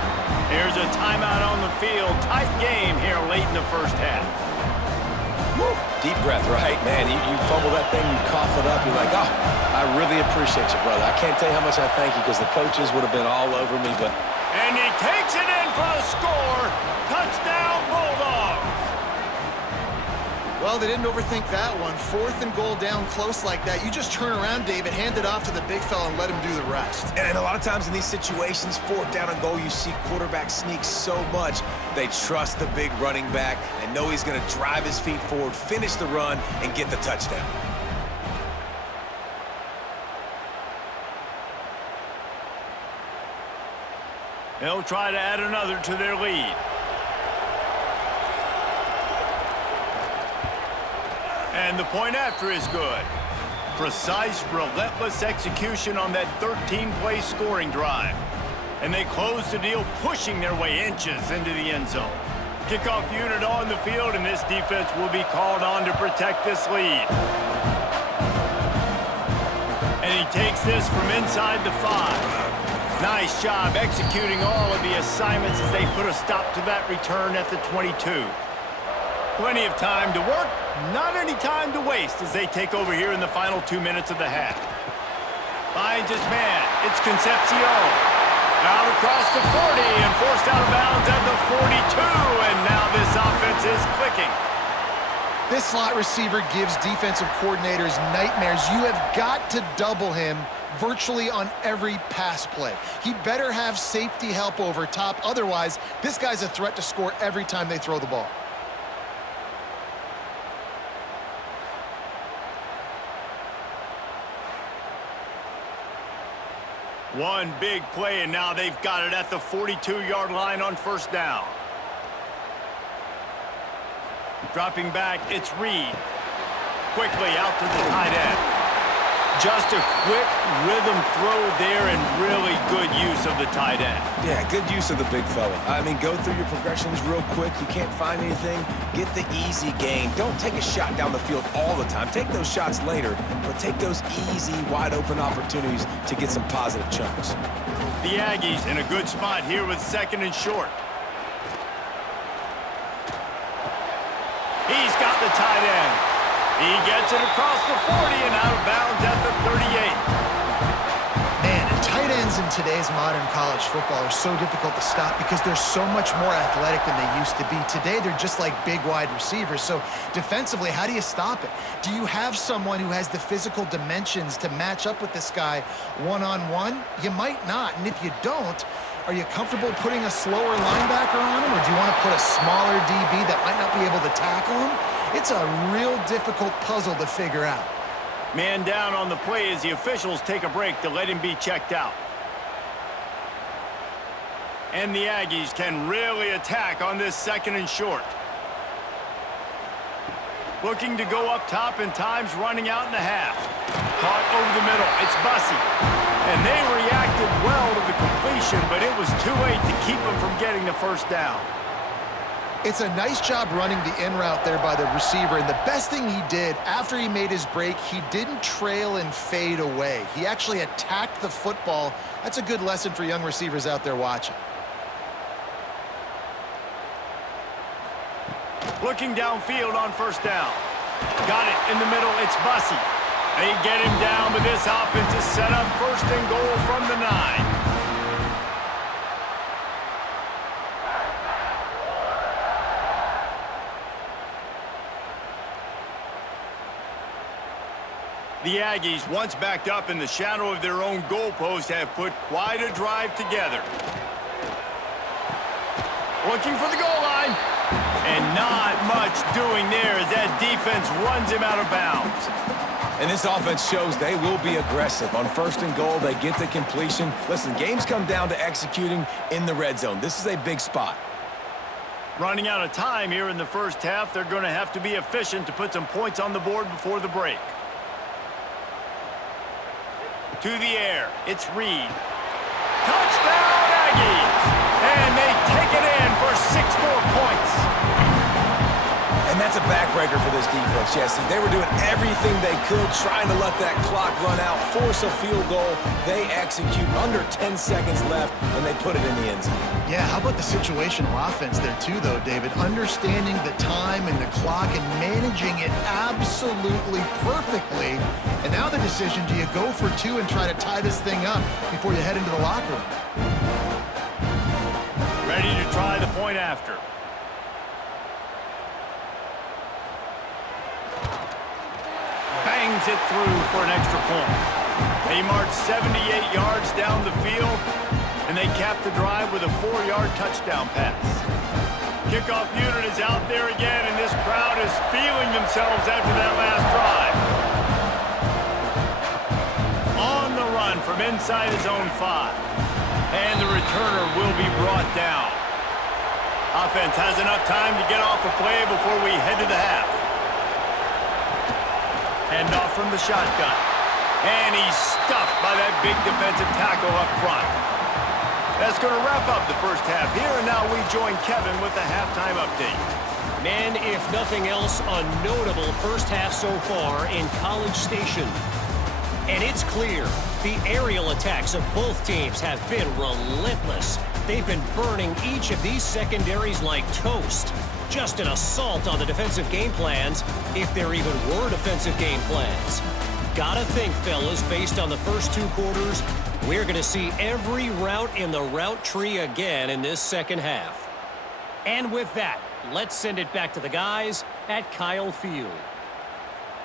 There's a timeout on the field. Tight game here late in the 1st half. Woo. Deep breath, right, man? You fumble that thing, you cough it up, you're like, oh, I really appreciate you, brother. I can't tell you how much I thank you because the coaches would have been all over me, but... And he takes it in for a score. Touchdown, Bulldogs. Well, they didn't overthink that one. 4th and goal down close like that. You just turn around, David, hand it off to the big fella and let him do the rest. And a lot of times in these situations, 4th down and goal, you see quarterbacks sneak so much. They trust the big running back and know he's going to drive his feet forward, finish the run, and get the touchdown. They'll try to add another to their lead. And the point after is good. Precise, relentless execution on that 13-play scoring drive. And they close the deal, pushing their way inches into the end zone. Kickoff unit on the field, and this defense will be called on to protect this lead. And he takes this from inside the 5. Nice job executing all of the assignments as they put a stop to that return at the 22. Plenty of time to work, not any time to waste as they take over here in the final 2 minutes of the half. Finds his man. It's Concepcion. Out across the 40 and forced out of bounds at the 42. And now this offense is clicking. This slot receiver gives defensive coordinators nightmares. You have got to double him virtually on every pass play. He better have safety help over top. Otherwise, this guy's a threat to score every time they throw the ball. One big play, and now they've got it at the 42-yard line on 1st down. Dropping back, it's Reed. Quickly out to the tight end. Just a quick rhythm throw there and really good use of the tight end. Yeah, good use of the big fella. I mean, go through your progressions real quick. You can't find anything, get the easy gain. Don't take a shot down the field all the time. Take those shots later, but take those easy, wide-open opportunities to get some positive chunks. The Aggies in a good spot here with 2nd and short. He's got the tight end. He gets it across the 40 and out of bounds at the 38. Man, and tight ends in today's modern college football are so difficult to stop because they're so much more athletic than they used to be. Today, they're just like big wide receivers. So defensively, how do you stop it? Do you have someone who has the physical dimensions to match up with this guy one-on-one? You might not, and if you don't, are you comfortable putting a slower linebacker on him, or do you want to put a smaller DB that might not be able to tackle him? It's a real difficult puzzle to figure out. Man down on the play as the officials take a break to let him be checked out. And the Aggies can really attack on this 2nd and short. Looking to go up top and time's running out in the half. Caught over the middle. It's Bussey. And they reacted well to the completion, but it was too late to keep them from getting the first down. It's a nice job running the in route there by the receiver, and the best thing he did after he made his break, he didn't trail and fade away. He actually attacked the football. That's a good lesson for young receivers out there watching. Looking downfield on 1st down. Got it in the middle. It's Bussey. They get him down, but this offense is set up 1st and goal from the 9. The Aggies, once backed up in the shadow of their own goalpost, have put quite a drive together. Looking for the goal line. And not much doing there as that defense runs him out of bounds. And this offense shows they will be aggressive. On 1st and goal, they get the completion. Listen, games come down to executing in the red zone. This is a big spot. Running out of time here in the 1st half, they're going to have to be efficient to put some points on the board before the break. To the air, it's Reed. Touchdown, Aggies! And they take it in for 6 more points. And that's a backbreaker for this defense, Jesse. They were doing everything they could, trying to let that clock run out, force a field goal. They execute under 10 seconds left, and they put it in the end zone. Yeah, how about the situational offense there too, though, David? Understanding the time and the clock and managing it absolutely perfectly. And now the decision, do you go for 2 and try to tie this thing up before you head into the locker room? Ready to try the point after. Bangs it through for an extra point. They march 78 yards down the field, and they cap the drive with a 4-yard touchdown pass. Kickoff unit is out there again, and this crowd is feeling themselves after that last drive. On the run from inside his own 5. And the returner will be brought down. Offense has enough time to get off a play before we head to the half. Hand off from the shotgun. And he's stuffed by that big defensive tackle up front. That's going to wrap up the 1st half here, and now we join Kevin with the halftime update. Man, if nothing else, a notable 1st half so far in College Station. And it's clear, the aerial attacks of both teams have been relentless. They've been burning each of these secondaries like toast. Just an assault on the defensive game plans, if there even were defensive game plans. Gotta think, fellas, based on the first 2 quarters, we're gonna see every route in the route tree again in this 2nd half. And with that, let's send it back to the guys at Kyle Field.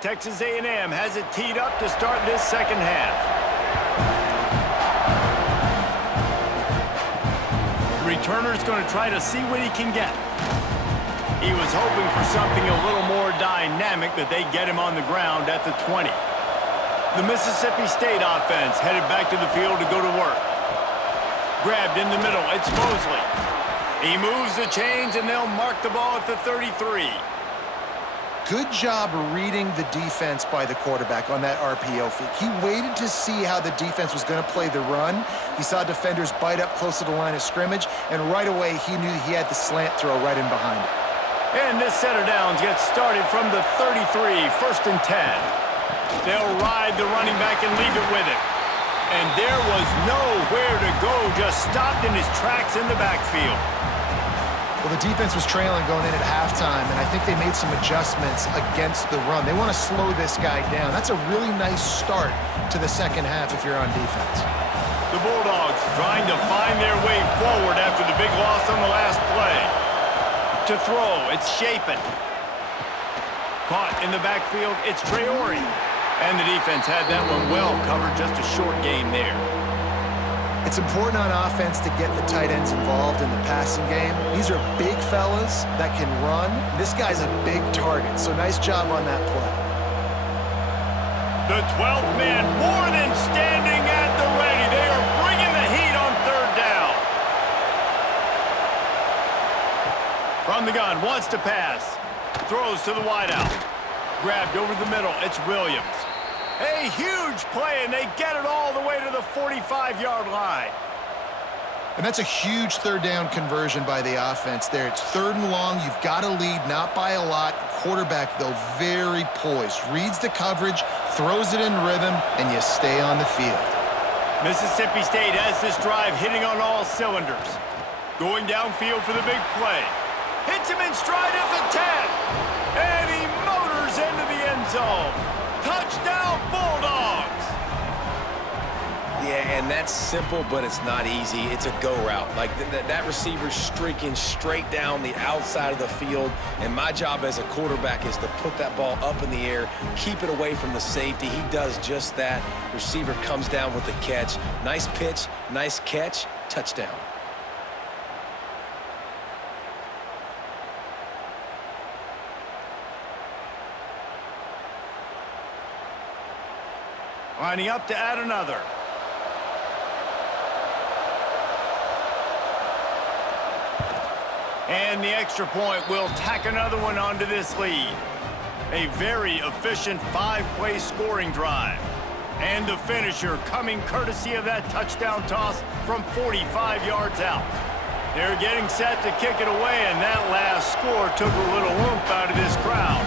Texas A&M has it teed up to start this 2nd half. Returner's going to try to see what he can get. He was hoping for something a little more dynamic, but they get him on the ground at the 20. The Mississippi State offense headed back to the field to go to work. Grabbed in the middle, it's Mosley. He moves the chains, and they'll mark the ball at the 33. Good job reading the defense by the quarterback on that RPO fake. He waited to see how the defense was going to play the run. He saw defenders bite up close to the line of scrimmage, and right away he knew he had the slant throw right in behind it. And this set of downs gets started from the 33, 1st and 10. They'll ride the running back and leave it with him. And there was nowhere to go, just stopped in his tracks in the backfield. Well, the defense was trailing going in at halftime, and I think they made some adjustments against the run. They want to slow this guy down. That's a really nice start to the 2nd half if you're on defense. The Bulldogs trying to find their way forward after the big loss on the last play. To throw, it's Shapen. Caught in the backfield, it's Traore. And the defense had that one well covered, just a short game there. It's important on offense to get the tight ends involved in the passing game. These are big fellas that can run. This guy's a big target, so nice job on that play. The 12th man more than standing at the ready. They are bringing the heat on third down. From the gun, wants to pass. Throws to the wideout. Grabbed over the middle. It's Williams. A huge play, and they get it all the way to the 45-yard line. And that's a huge third down conversion by the offense there. It's 3rd and long. You've got to lead, not by a lot. Quarterback, though, very poised. Reads the coverage, throws it in rhythm, and you stay on the field. Mississippi State has this drive hitting on all cylinders. Going downfield for the big play. Hits him in stride at the 10. And he motors into the end zone. Touchdown, Bulldogs! Yeah, and that's simple, but it's not easy. It's a go route. Like, that receiver's streaking straight down the outside of the field, and my job as a quarterback is to put that ball up in the air, keep it away from the safety. He does just that. Receiver comes down with the catch. Nice pitch, nice catch, touchdown. Lining up to add another. And the extra point will tack another one onto this lead. A very efficient 5-play scoring drive. And the finisher coming courtesy of that touchdown toss from 45 yards out. They're getting set to kick it away, and that last score took a little oomph out of this crowd.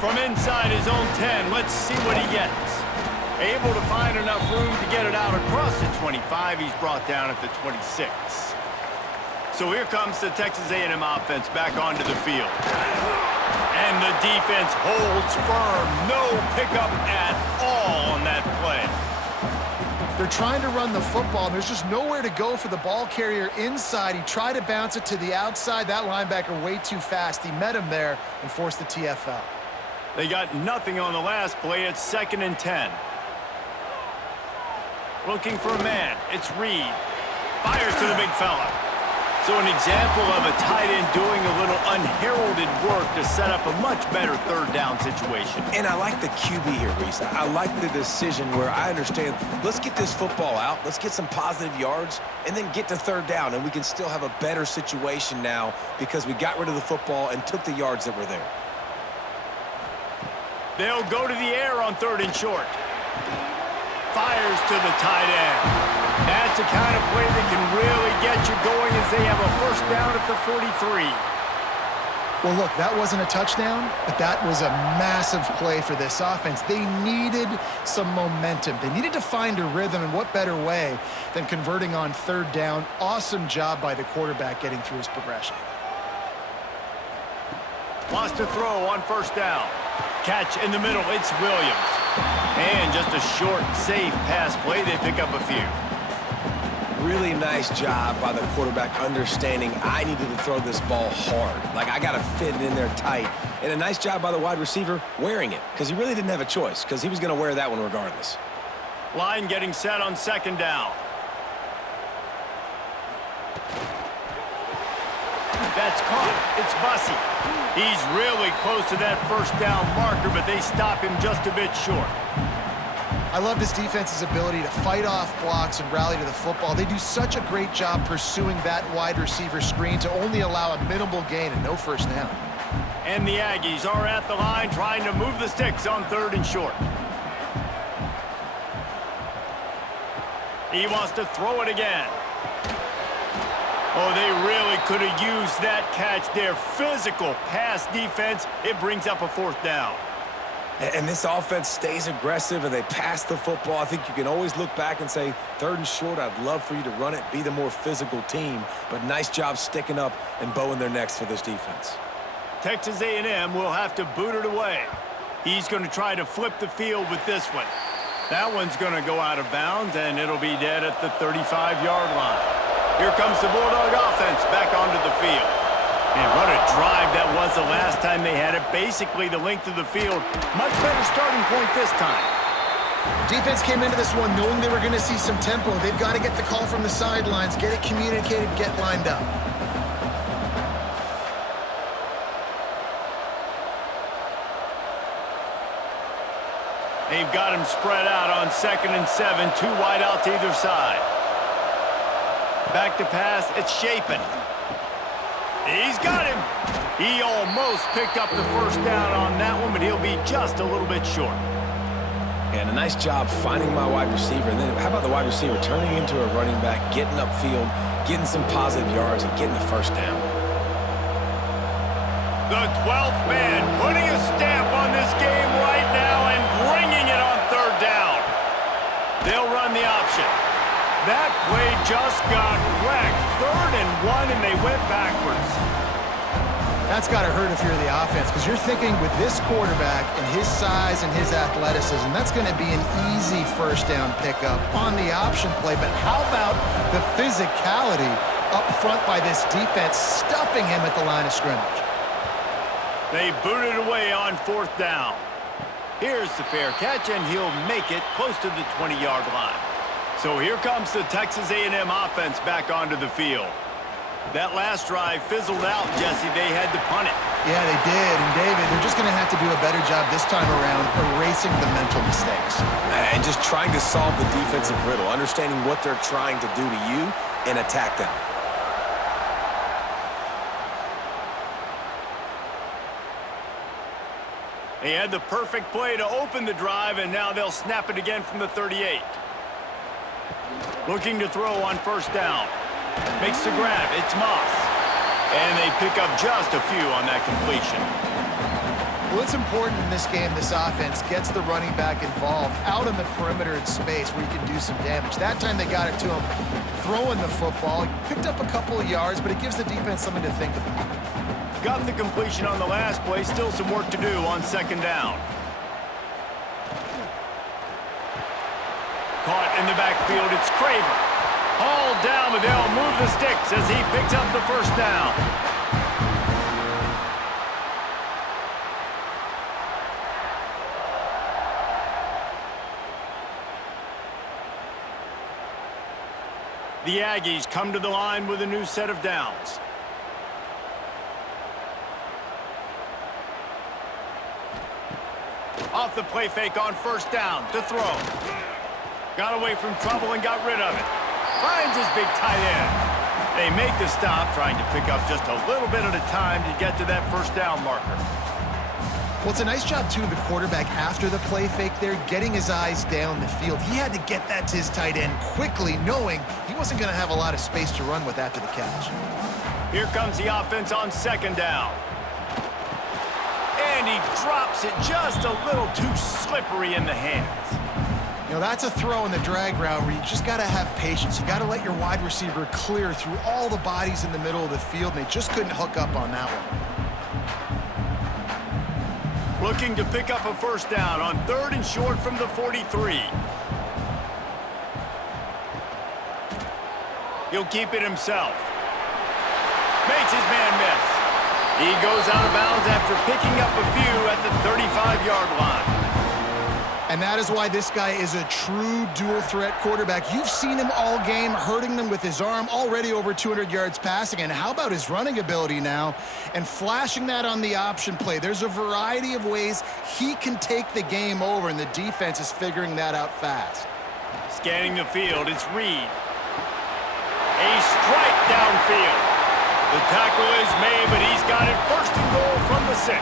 From inside his own 10, let's see what he gets. Able to find enough room to get it out across the 25. He's brought down at the 26. So here comes the Texas A&M offense back onto the field. And the defense holds firm. No pickup at all on that play. They're trying to run the football, and there's just nowhere to go for the ball carrier inside. He tried to bounce it to the outside. That linebacker way too fast. He met him there and forced the TFL. They got nothing on the last play. It's 2nd and 10. Looking for a man. It's Reed. Fires to the big fella. So an example of a tight end doing a little unheralded work to set up a much better third down situation. And I like the QB here, Reese. I like the decision where I understand, let's get this football out, let's get some positive yards, and then get to third down, and we can still have a better situation now because we got rid of the football and took the yards that were there. They'll go to the air on 3rd and short. Fires to the tight end. That's the kind of play that can really get you going as they have a first down at the 43. Well, look, that wasn't a touchdown, but that was a massive play for this offense. They needed some momentum. They needed to find a rhythm, and what better way than converting on 3rd down. Awesome job by the quarterback getting through his progression. Wants to throw on 1st down. Catch in the middle, it's Williams. And just a short, safe pass play. They pick up a few. Really nice job by the quarterback understanding I needed to throw this ball hard. Like, I got to fit it in there tight. And a nice job by the wide receiver wearing it because he really didn't have a choice because he was going to wear that one regardless. Line getting set on 2nd down. That's caught. It's Bussey. He's really close to that 1st down marker, but they stop him just a bit short. I love this defense's ability to fight off blocks and rally to the football. They do such a great job pursuing that wide receiver screen to only allow a minimal gain and no 1st down. And the Aggies are at the line trying to move the sticks on 3rd and short. He wants to throw it again. Oh, they really could have used that catch there. Physical pass defense. It brings up a 4th down. And this offense stays aggressive and they pass the football. I think you can always look back and say, 3rd and short, I'd love for you to run it, be the more physical team. But nice job sticking up and bowing their necks for this defense. Texas A&M will have to boot it away. He's going to try to flip the field with this one. That one's going to go out of bounds, and it'll be dead at the 35-yard line. Here comes the Bulldog offense back onto the field. And what a drive that was the last time they had it. Basically the length of the field. Much better starting point this time. Defense came into this one knowing they were going to see some tempo. They've got to get the call from the sidelines, get it communicated, get lined up. They've got him spread out on 2nd and 7, 2 wide out to either side. Back to pass, it's Shapen. He's got him. He almost picked up the first down on that one, but he'll be just a little bit short. And a nice job finding my wide receiver. And then how about the wide receiver turning into a running back, getting upfield, getting some positive yards, and getting the first down. The 12th man putting a stamp on this game right now and bringing it on 3rd down. They'll run the option. That play just got wrecked. 3rd and 1, and they went backwards. That's got to hurt if you're the offense, because you're thinking with this quarterback and his size and his athleticism, that's going to be an easy first down pickup on the option play. But how about the physicality up front by this defense, stuffing him at the line of scrimmage? They boot it away on 4th down. Here's the fair catch, and he'll make it close to the 20-yard line. So here comes the Texas A&M offense back onto the field. That last drive fizzled out, Jesse. They had to punt it. Yeah, they did. And, David, they're just going to have to do a better job this time around erasing the mental mistakes. And just trying to solve the defensive riddle, understanding what they're trying to do to you and attack them. They had the perfect play to open the drive, and now they'll snap it again from the 38. Looking to throw on 1st down. Makes the grab. It's Moss. And they pick up just a few on that completion. Well, it's important in this game, this offense gets the running back involved out on the perimeter in space where you can do some damage. That time they got it to him throwing the football. He picked up a couple of yards, but it gives the defense something to think about. Got the completion on the last play. Still some work to do on 2nd down. Caught in the backfield. It's Craver. Hauled down, but they'll move the sticks as he picks up the 1st down. The Aggies come to the line with a new set of downs. Off the play fake on 1st down to throw. Got away from trouble and got rid of it. Finds his big tight end. They make the stop, trying to pick up just a little bit at a time to get to that 1st down marker. Well, it's a nice job, too, of the quarterback after the play fake there, getting his eyes down the field. He had to get that to his tight end quickly, knowing he wasn't going to have a lot of space to run with after the catch. Here comes the offense on 2nd down. And he drops it just a little too slippery in the hands. You know, that's a throw in the drag route where you just got to have patience. You got to let your wide receiver clear through all the bodies in the middle of the field, and they just couldn't hook up on that one. Looking to pick up a 1st down on 3rd and short from the 43. He'll keep it himself. Makes his man miss. He goes out of bounds after picking up a few at the 35-yard line. And that is why this guy is a true dual-threat quarterback. You've seen him all game, hurting them with his arm, already over 200 yards passing. And how about his running ability now and flashing that on the option play? There's a variety of ways he can take the game over, and the defense is figuring that out fast. Scanning the field, it's Reed. A strike downfield. The tackle is made, but he's got it 1st and goal from the 6.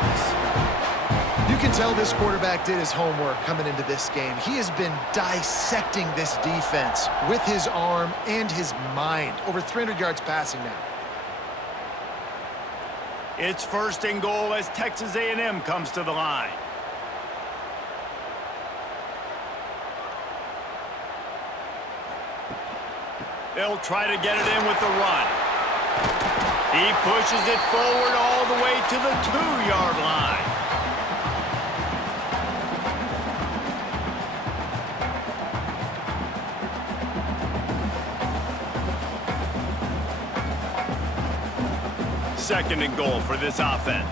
You can tell this quarterback did his homework coming into this game. He has been dissecting this defense with his arm and his mind. Over 300 yards passing now. It's 1st and goal as Texas A&M comes to the line. They'll try to get it in with the run. He pushes it forward all the way to the 2-yard line. Second and goal for this offense.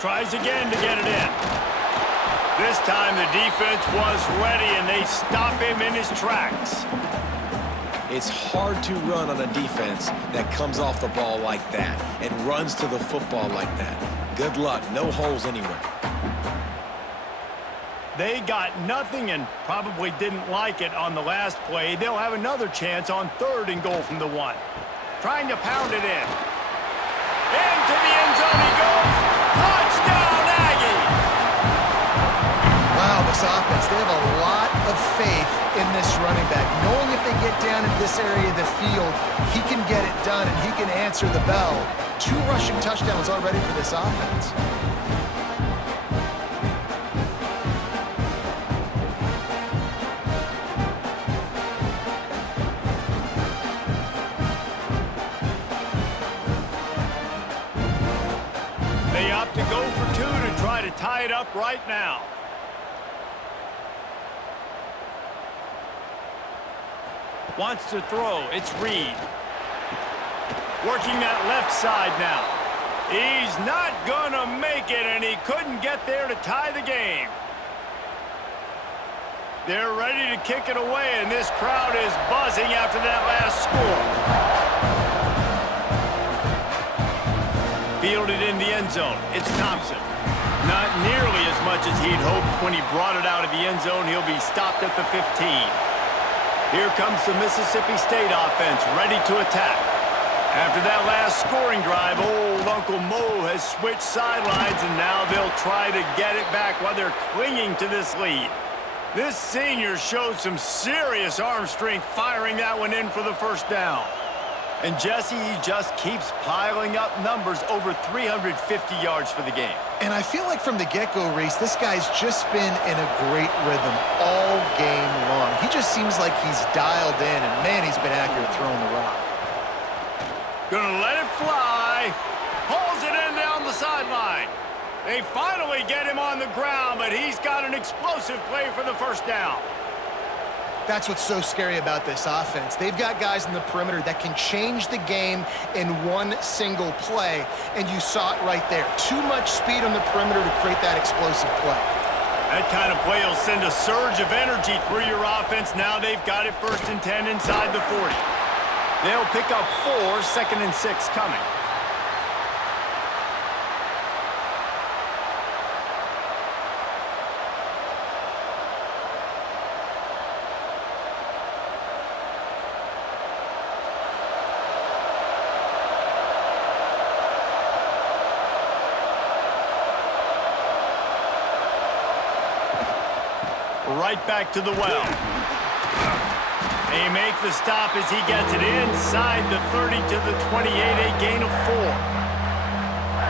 Tries again to get it in. This time the defense was ready, and they stop him in his tracks. It's hard to run on a defense that comes off the ball like that and runs to the football like that. Good luck. No holes anywhere. They got nothing and probably didn't like it on the last play. They'll have another chance on 3rd and goal from the 1. Trying to pound it in. Into the end zone he goes. Touchdown, Aggies! Wow, this offense, they have a lot of faith in this running back. Knowing if they get down in this area of the field, he can get it done and he can answer the bell. 2 rushing touchdowns already for this offense. They opt to go for 2 to try to tie it up right now. Wants to throw. It's Reed. Working that left side now. He's not going to make it, and he couldn't get there to tie the game. They're ready to kick it away, and this crowd is buzzing after that last score. Fielded in the end zone. It's Thompson. Not nearly as much as he'd hoped when he brought it out of the end zone. He'll be stopped at the 15. Here comes the Mississippi State offense, ready to attack. After that last scoring drive, old Uncle Mo has switched sidelines, and now they'll try to get it back while they're clinging to this lead. This senior showed some serious arm strength firing that one in for the first down. And Jesse, he just keeps piling up numbers, over 350 yards for the game. And I feel like from the get-go, Reese, this guy's just been in a great rhythm all game long. He just seems like he's dialed in, and man, he's been accurate throwing the rock. Gonna let it fly. Pulls it in down the sideline. They finally get him on the ground, but he's got an explosive play for the first down. That's what's so scary about this offense. They've got guys in the perimeter that can change the game in one single play, and you saw it right there. Too much speed on the perimeter to create that explosive play. That kind of play will send a surge of energy through your offense. Now they've got it 1st and 10 inside the 40. They'll pick up 4, 2nd and 6 coming. Right back to the well. They make the stop as he gets it inside the 30 to the 28, a gain of 4.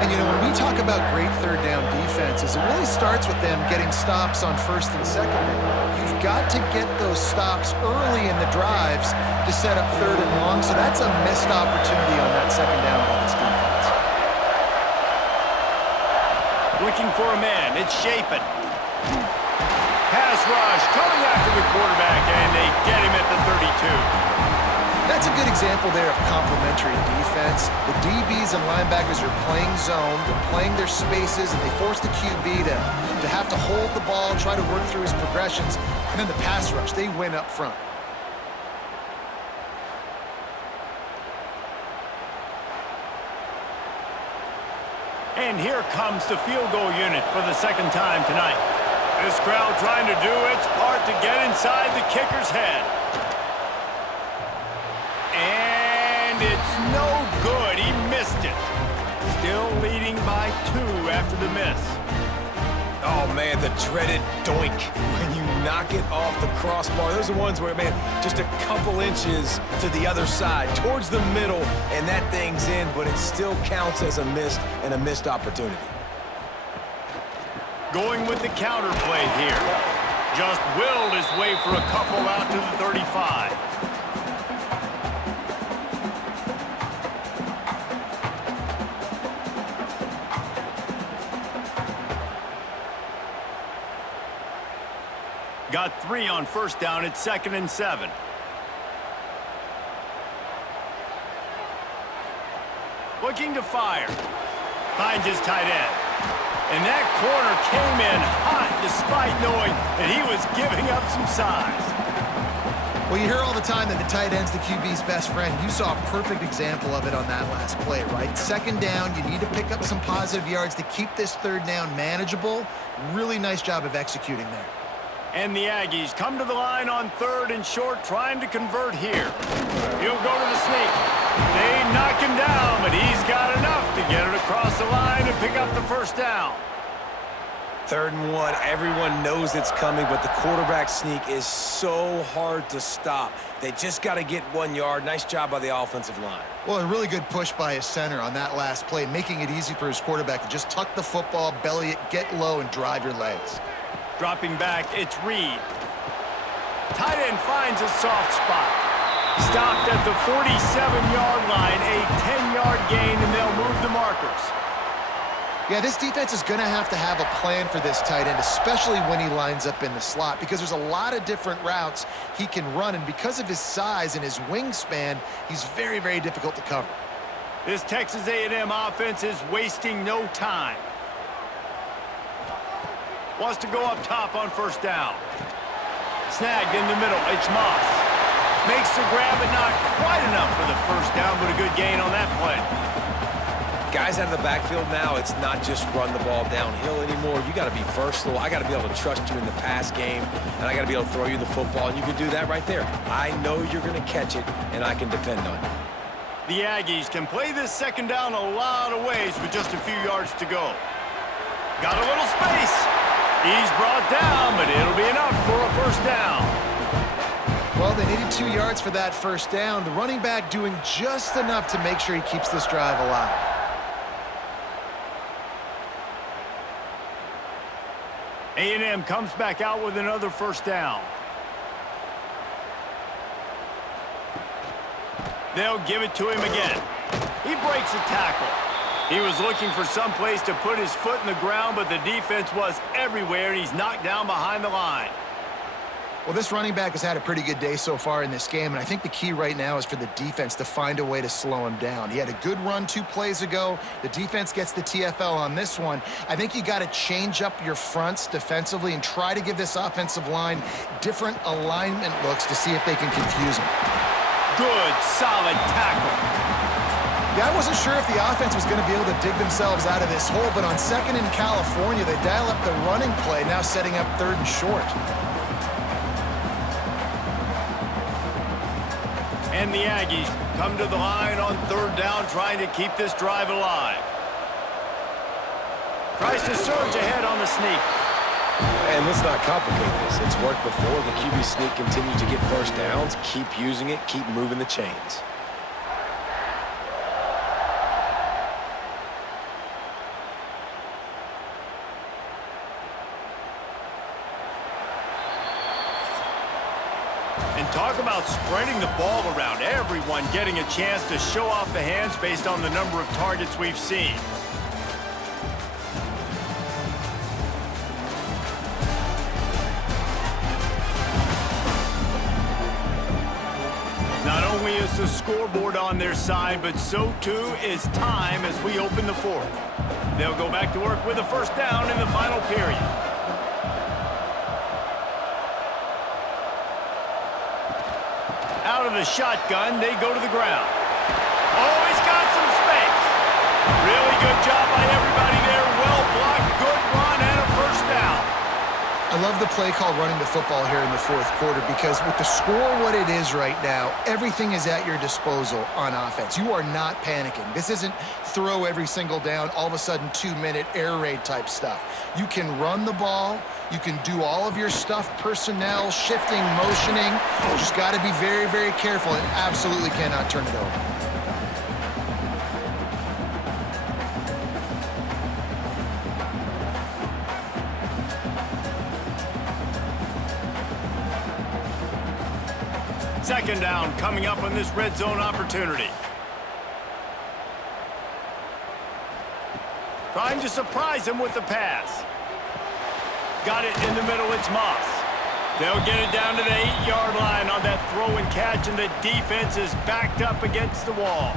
And, you know, when we talk about great 3rd down defenses, it really starts with them getting stops on 1st and 2nd down. You've got to get those stops early in the drives to set up 3rd and long, so that's a missed opportunity on that 2nd down by this defense. Looking for a man. It's Shapen. Pass rush coming after the quarterback, and they get him at the 32. That's a good example there of complementary defense. The DBs and linebackers are playing zone, they're playing their spaces, and they force the QB to have to hold the ball, try to work through his progressions, and then the pass rush, they win up front. And here comes the field goal unit for the 2nd time tonight. This crowd trying to do its part to get inside the kicker's head. And it's no good. He missed it. Still leading by 2 after the miss. Oh, man, the dreaded doink when you knock it off the crossbar. Those are ones where, man, just a couple inches to the other side, towards the middle, and that thing's in, but it still counts as a missed opportunity. Going with the counter play here. Just willed his way for a couple out to the 35. Got 3 on 1st down. It's 2nd and 7. Looking to fire. Finds his tight end. And that corner came in hot despite knowing that he was giving up some size. Well, you hear all the time that the tight end's the QB's best friend. You saw a perfect example of it on that last play, right? Second down, you need to pick up some positive yards to keep this third down manageable. Really nice job of executing there. And the Aggies come to the line on 3rd and short, trying to convert here. He'll go to the sneak. They knock him down, but he's got enough to get it across the line and pick up the first down. 3rd and 1, everyone knows it's coming, but the quarterback sneak is so hard to stop. They just got to get 1 yard. Nice job by the offensive line. Well, a really good push by his center on that last play, making it easy for his quarterback to just tuck the football, belly it, get low, and drive your legs. Dropping back, it's Reed. Tight end finds a soft spot. Stopped at the 47-yard line, a 10-yard gain, and they'll move the markers. Yeah, this defense is going to have a plan for this tight end, especially when he lines up in the slot, because there's a lot of different routes he can run, and because of his size and his wingspan, he's very, very difficult to cover. This Texas A&M offense is wasting no time. Wants to go up top on 1st down. Snagged in the middle, it's Moss. Makes the grab, but not quite enough for the first down, but a good gain on that play. Guys out of the backfield now, it's not just run the ball downhill anymore. You got to be versatile. I got to be able to trust you in the pass game, and I got to be able to throw you the football, and you can do that right there. I know you're going to catch it, and I can depend on you. The Aggies can play this 2nd down a lot of ways with just a few yards to go. Got a little space. He's brought down, but it'll be enough for a first down. Well, they needed 2 yards for that first down. The running back doing just enough to make sure he keeps this drive alive. A&M comes back out with another first down. They'll give it to him again. He breaks a tackle. He was looking for some place to put his foot in the ground, but the defense was everywhere, and he's knocked down behind the line. Well, this running back has had a pretty good day so far in this game, and I think the key right now is for the defense to find a way to slow him down. He had a good run 2 plays ago. The defense gets the TFL on this one. I think you got to change up your fronts defensively and try to give this offensive line different alignment looks to see if they can confuse him. Good, solid tackle. Yeah, I wasn't sure if the offense was going to be able to dig themselves out of this hole, but on 2nd in California, they dial up the running play, now setting up 3rd and short. And the Aggies come to the line on 3rd down, trying to keep this drive alive. Tries to surge ahead on the sneak. And let's not complicate this. It's worked before. The QB sneak continues to get first downs. Keep using it. Keep moving the chains. And talk about spreading the ball around. Everyone getting a chance to show off the hands based on the number of targets we've seen. Not only is the scoreboard on their side, but so too is time as we open the 4th. They'll go back to work with a first down in the final period. Out of the shotgun, they go to the ground. Oh, he's got some space. Really good job by everybody there. Well blocked, good run, and a first down. I love the play call running the football here in the 4th quarter, because with the score what it is right now, everything is at your disposal on offense. You are not panicking. This isn't throw every single down, all of a sudden 2-minute air raid type stuff. You can run the ball. You can do all of your stuff, personnel, shifting, motioning. You just got to be very, very careful and absolutely cannot turn it over. Second down coming up on this red zone opportunity. Trying to surprise him with the pass. Got it in the middle, it's Moss. They'll get it down to the 8-yard line on that throw and catch, and the defense is backed up against the wall.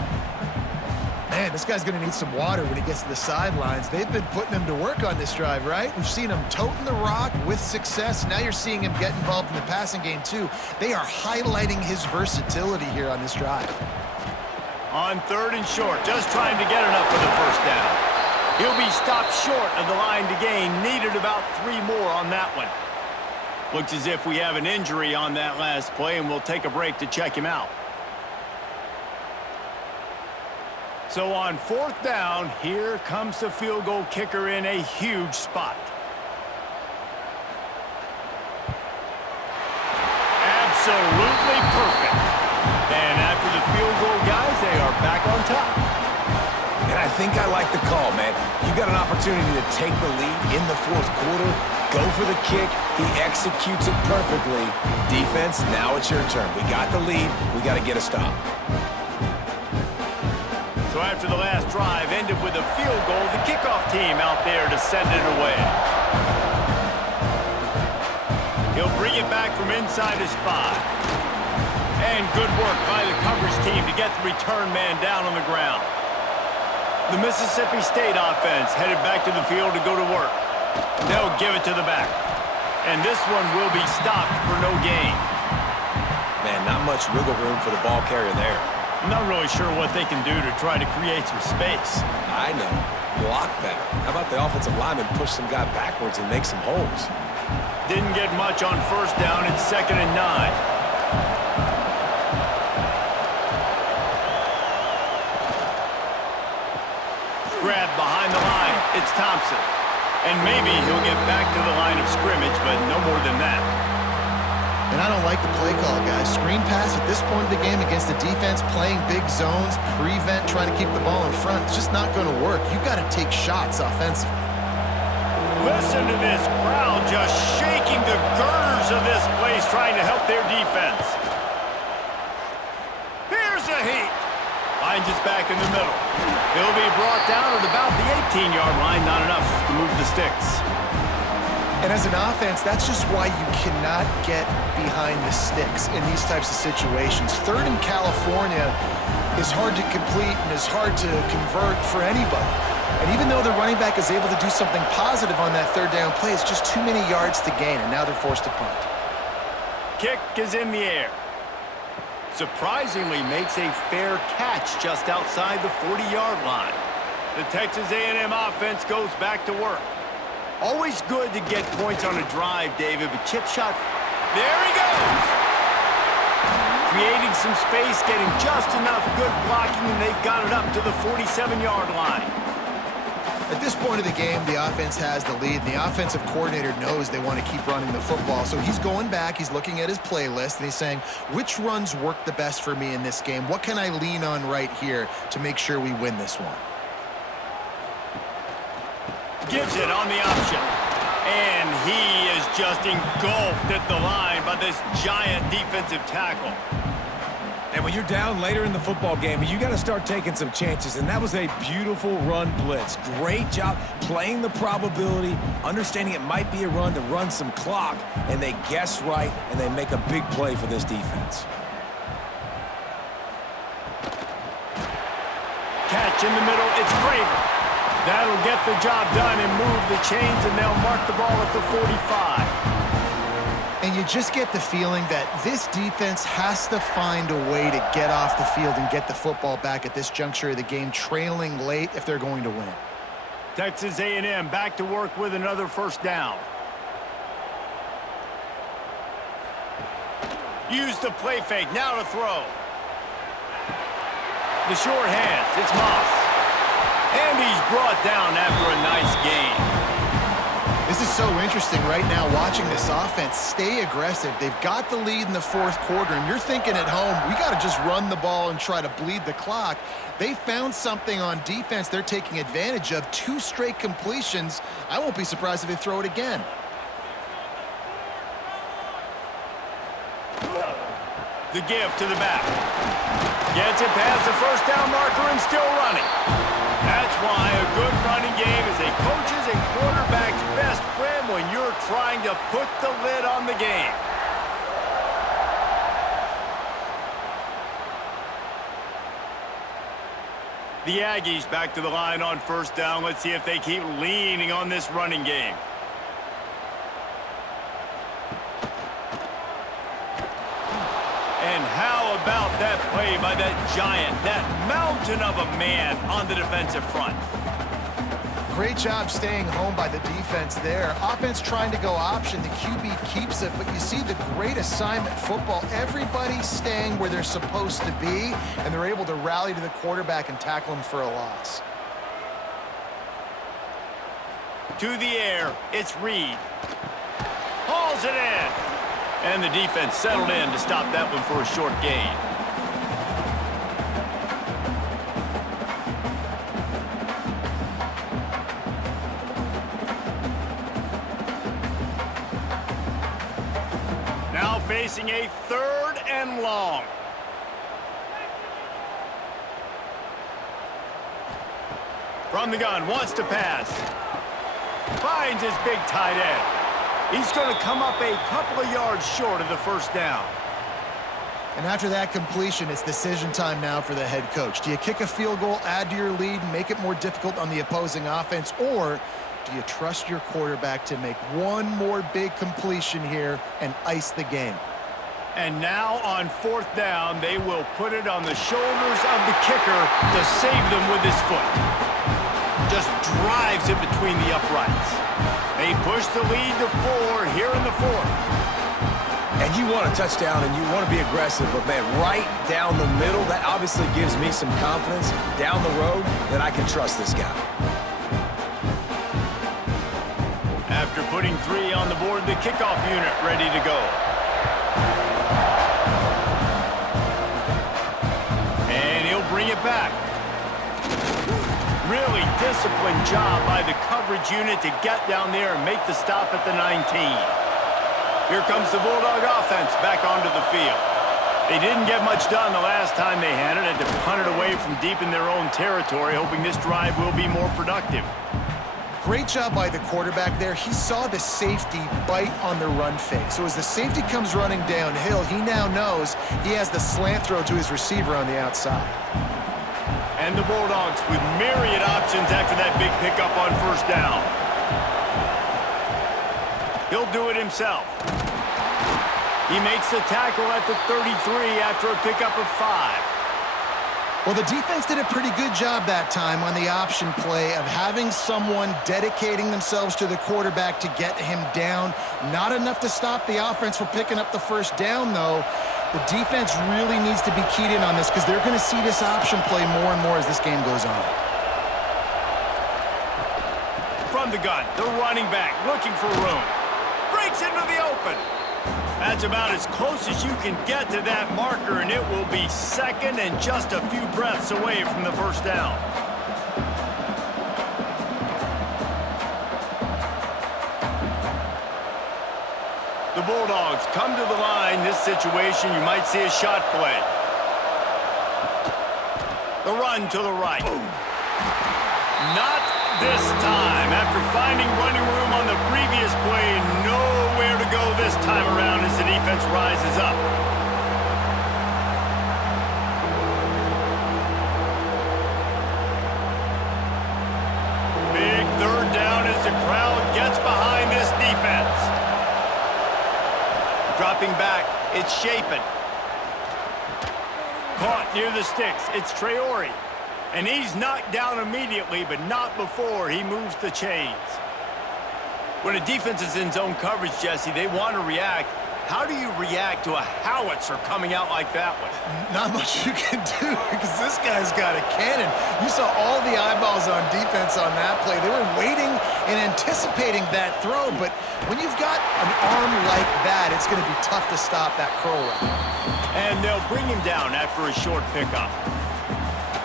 Man, this guy's going to need some water when he gets to the sidelines. They've been putting him to work on this drive, right? We've seen him toting the rock with success. Now you're seeing him get involved in the passing game, too. They are highlighting his versatility here on this drive. On 3rd and short, just trying to get enough for the first down. He'll be stopped short of the line to gain. Needed about 3 more on that one. Looks as if we have an injury on that last play, and we'll take a break to check him out. So on 4th down, here comes the field goal kicker in a huge spot. Absolutely perfect. And after the field goal, guys, they are back on top. And I think I like the call, man. You got an opportunity to take the lead in the 4th quarter. Go for the kick. He executes it perfectly. Defense, now it's your turn. We got the lead. We got to get a stop. So after the last drive ended with a field goal, the kickoff team out there to send it away. He'll bring it back from inside his 5. And good work by the coverage team to get the return man down on the ground. The Mississippi State offense headed back to the field to go to work. They'll give it to the back. And this one will be stopped for no gain. Man, not much wiggle room for the ball carrier there. I'm not really sure what they can do to try to create some space. I know. Block better. How about the offensive lineman push some guy backwards and make some holes? Didn't get much on 1st down. It's 2nd and 9. Grab behind the line. It's Thompson. And maybe he'll get back to the line of scrimmage, but no more than that. And I don't like the play call, guys. Screen pass at this point of the game against the defense, playing big zones, prevent, trying to keep the ball in front. It's just not going to work. You've got to take shots offensively. Listen to this crowd just shaking the girders of this place, trying to help their defense. Here's a heat. Finds us back in the middle. He'll be brought down at about the 18-yard line. Not enough to move the sticks. And as an offense, that's just why you cannot get behind the sticks in these types of situations. 3rd in California is hard to complete and is hard to convert for anybody. And even though the running back is able to do something positive on that 3rd down play, it's just too many yards to gain, and now they're forced to punt. Kick is in the air. Surprisingly makes a fair catch just outside the 40-yard line. The Texas A&M offense goes back to work. Always good to get points on a drive, David, but chip shot. There he goes! Creating some space, getting just enough good blocking, and they've got it up to the 47-yard line. At this point of the game, the offense has the lead, and the offensive coordinator knows they want to keep running the football. So he's going back, he's looking at his playlist, and he's saying, which runs work the best for me in this game? What can I lean on right here to make sure we win this one? Gives it on the option. And he is just engulfed at the line by this giant defensive tackle. And when you're down later in the football game, you got to start taking some chances. And that was a beautiful run blitz. Great job playing the probability, understanding it might be a run to run some clock, and they guess right, and they make a big play for this defense. Catch in the middle, it's Craver. That'll get the job done and move the chains, and they'll mark the ball at the 45. And you just get the feeling that this defense has to find a way to get off the field and get the football back at this juncture of the game, trailing late if they're going to win. Texas A&M back to work with another 1st down. Use the play fake, now to throw. The short hands, it's Moss. And he's brought down after a nice gain. This is so interesting right now watching this offense stay aggressive. They've got the lead in the 4th quarter, and you're thinking at home, we got to just run the ball and try to bleed the clock. They found something on defense they're taking advantage of. 2 straight completions. I won't be surprised if they throw it again. The give to the back. Gets it past the 1st down marker and still running. That's why a good running game is a coach's and quarterback's best friend when you're trying to put the lid on the game. The Aggies back to the line on first down. Let's see if they keep leaning on this running game. And how about that play by that giant, that mountain of a man on the defensive front? Great job staying home by the defense there. Offense trying to go option. The QB keeps it, but you see the great assignment football. Everybody's staying where they're supposed to be, and they're able to rally to the quarterback and tackle him for a loss. To the air, it's Reed. Hauls it in. And the defense settled in to stop that one for a short gain. Now facing a 3rd and long. From the gun, wants to pass. Finds his big tight end. He's going to come up a couple of yards short of the first down. And after that completion, it's decision time now for the head coach. Do you kick a field goal, add to your lead, and make it more difficult on the opposing offense, or do you trust your quarterback to make one more big completion here and ice the game? And now on 4th down, they will put it on the shoulders of the kicker to save them with his foot. Just drives it between the uprights. They push the lead to 4 here in the 4th. And you want a touchdown and you want to be aggressive, but man, right down the middle, that obviously gives me some confidence down the road that I can trust this guy. After putting 3 on the board, the kickoff unit ready to go. And he'll bring it back. Really disciplined job by the coverage unit to get down there and make the stop at the 19. Here comes the Bulldog offense back onto the field. They didn't get much done the last time they had it, and to punt it away from deep in their own territory, hoping this drive will be more productive. Great job by the quarterback there. He saw the safety bite on the run fake. So as the safety comes running downhill, he now knows he has the slant throw to his receiver on the outside. And the Bulldogs with myriad options after that big pickup on first down. He'll do it himself. He makes the tackle at the 33 after a pickup of 5. Well, the defense did a pretty good job that time on the option play of having someone dedicating themselves to the quarterback to get him down. Not enough to stop the offense from picking up the first down, though. The defense really needs to be keyed in on this because they're going to see this option play more and more as this game goes on. From the gun, the running back looking for room. Breaks into the open. That's about as close as you can get to that marker, and it will be 2nd and just a few breaths away from the first down. The Bulldogs come to the line. This situation, you might see a shot play. The run to the right. Not this time. After finding running room on the previous play, nowhere to go this time around as the defense rises up. Big 3rd down as the crowd gets behind this defense. Dropping back, it's Shapen. Caught near the sticks, it's Traore. And he's knocked down immediately, but not before he moves the chains. When a defense is in zone coverage, Jesse, they want to react. How do you react to a howitzer coming out like that one? Not much you can do because this guy's got a cannon. You saw all the eyeballs on defense on that play. They were waiting and anticipating that throw, but when you've got an arm like that, it's going to be tough to stop that curl route. And they'll bring him down after a short pickup.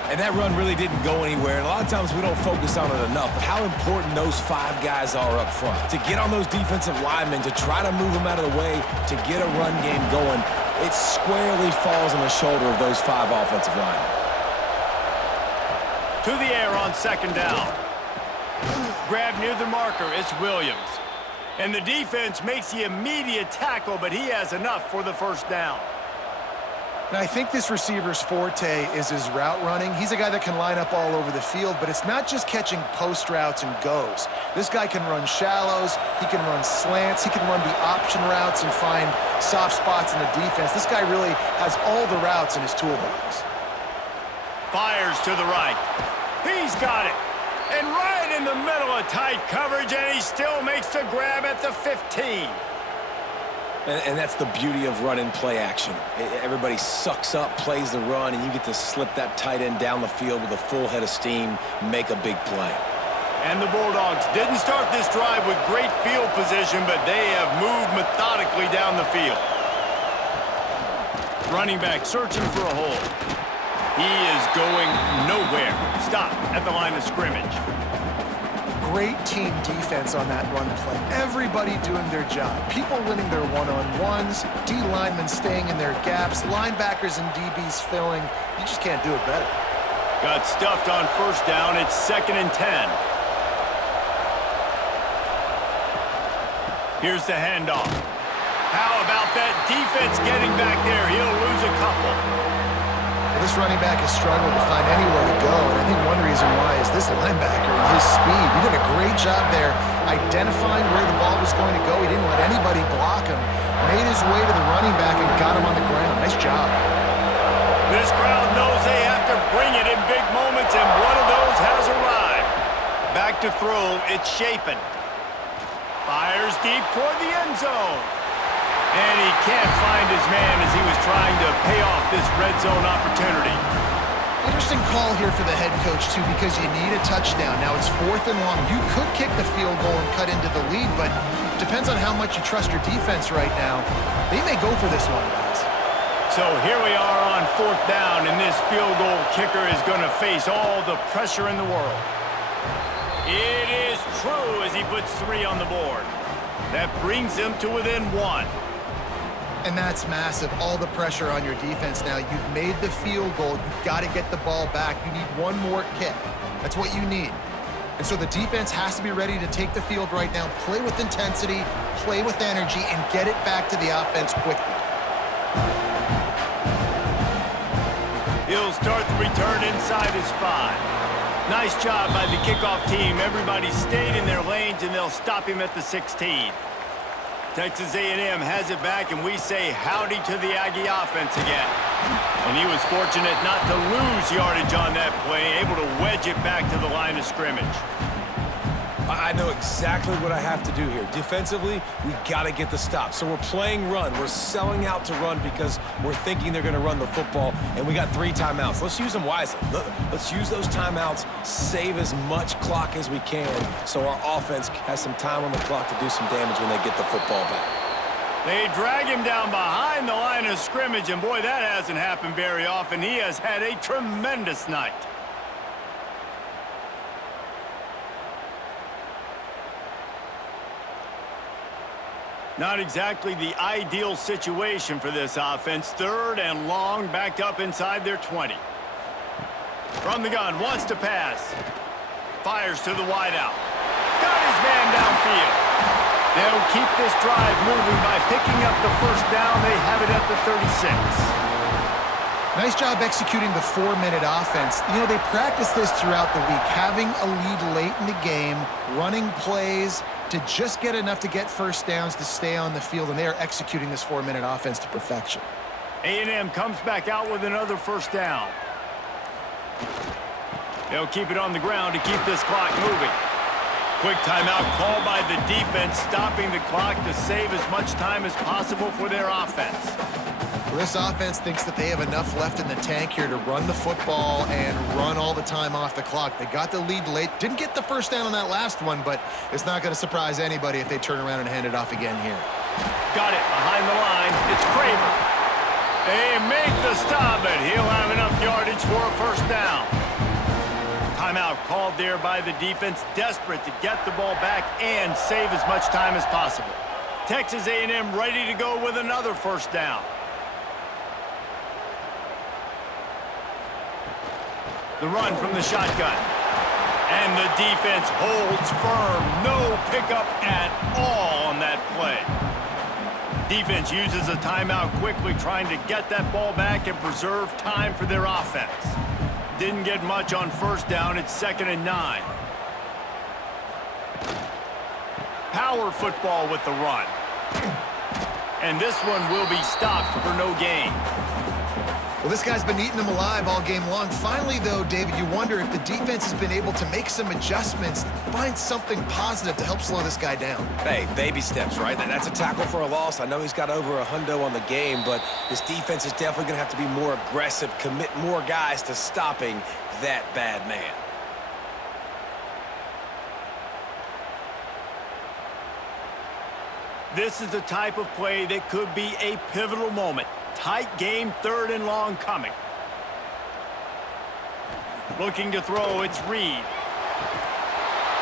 And that run really didn't go anywhere. And a lot of times we don't focus on it enough, but how important those 5 guys are up front. To get on those defensive linemen, to try to move them out of the way, to get a run game going, it squarely falls on the shoulder of those 5 offensive linemen. To the air on 2nd down. Grab near the marker, it's Williams. And the defense makes the immediate tackle, but he has enough for the first down. And I think this receiver's forte is his route running. He's a guy that can line up all over the field, but it's not just catching post routes and goes. This guy can run shallows, he can run slants, he can run the option routes and find soft spots in the defense. This guy really has all the routes in his toolbox. Fires to the right. He's got it. And right in the middle of tight coverage, and he still makes the grab at the 15. And that's the beauty of running play action. Everybody sucks up, plays the run, and you get to slip that tight end down the field with a full head of steam, make a big play. And the Bulldogs didn't start this drive with great field position, but they have moved methodically down the field. Running back searching for a hole. He is going nowhere. Stop at the line of scrimmage. Great team defense on that run play. Everybody doing their job. People winning their one-on-ones, D linemen staying in their gaps, linebackers and DBs filling. You just can't do it better. Got stuffed on first down. It's 2nd and 10. Here's the handoff. How about that defense getting back there? He'll lose a couple. This running back has struggled to find anywhere to go, and I think one reason why is this linebacker and his speed. He did a great job there identifying where the ball was going to go. He didn't let anybody block him. Made his way to the running back and got him on the ground. Nice job. This crowd knows they have to bring it in big moments, and one of those has arrived. Back to throw, it's Shapen. Fires deep toward the end zone. And he can't find his man as he was trying to pay off this red zone opportunity. Interesting call here for the head coach, too, because you need a touchdown. Now it's 4th and long. You could kick the field goal and cut into the lead, but it depends on how much you trust your defense right now. They may go for this one, guys. So here we are on 4th down, and this field goal kicker is going to face all the pressure in the world. It is true as he puts 3 on the board. That brings him to within 1. And that's massive. All the pressure on your defense now. You've made the field goal. You've got to get the ball back. You need one more kick. That's what you need. And so the defense has to be ready to take the field right now, play with intensity, play with energy, and get it back to the offense quickly. He'll start the return inside his 5. Nice job by the kickoff team. Everybody stayed in their lanes, and they'll stop him at the 16. Texas A&M has it back, and we say howdy to the Aggie offense again. And he was fortunate not to lose yardage on that play, able to wedge it back to the line of scrimmage. I know exactly what I have to do here. Defensively, we got to get the stop. So we're playing run. We're selling out to run because we're thinking they're going to run the football, and we got 3 timeouts. Let's use them wisely. Let's use those timeouts, save as much clock as we can so our offense has some time on the clock to do some damage when they get the football back. They drag him down behind the line of scrimmage, and boy, that hasn't happened very often. He has had a tremendous night. Not exactly the ideal situation for this offense. 3rd and long, backed up inside their 20. From the gun, wants to pass. Fires to the wideout. Got his man downfield. They'll keep this drive moving by picking up the first down. They have it at the 36. Nice job executing the 4-minute offense. You know, they practice this throughout the week, having a lead late in the game, running plays to just get enough to get first downs to stay on the field, and they are executing this 4-minute offense to perfection. A&M comes back out with another first down. They'll keep it on the ground to keep this clock moving. Quick timeout called by the defense, stopping the clock to save as much time as possible for their offense. Well, this offense thinks that they have enough left in the tank here to run the football and run all the time off the clock. They got the lead late. Didn't get the first down on that last one, but it's not going to surprise anybody if they turn around and hand it off again here. Got it behind the line. It's Craver. They make the stop, but he'll have enough yardage for a first down. Timeout called there by the defense, desperate to get the ball back and save as much time as possible. Texas A&M ready to go with another first down. The run from the shotgun. And the defense holds firm. No pickup at all on that play. Defense uses a timeout quickly, trying to get that ball back and preserve time for their offense. Didn't get much on first down. It's 2nd and 9. Power football with the run. And this one will be stopped for no gain. Well, this guy's been eating them alive all game long. Finally, though, David, you wonder if the defense has been able to make some adjustments, find something positive to help slow this guy down. Hey, baby steps, right? That's a tackle for a loss. I know he's got over $100 on the game, but this defense is definitely going to have to be more aggressive, commit more guys to stopping that bad man. This is the type of play that could be a pivotal moment. Tight game, 3rd and long coming. Looking to throw, it's Reed.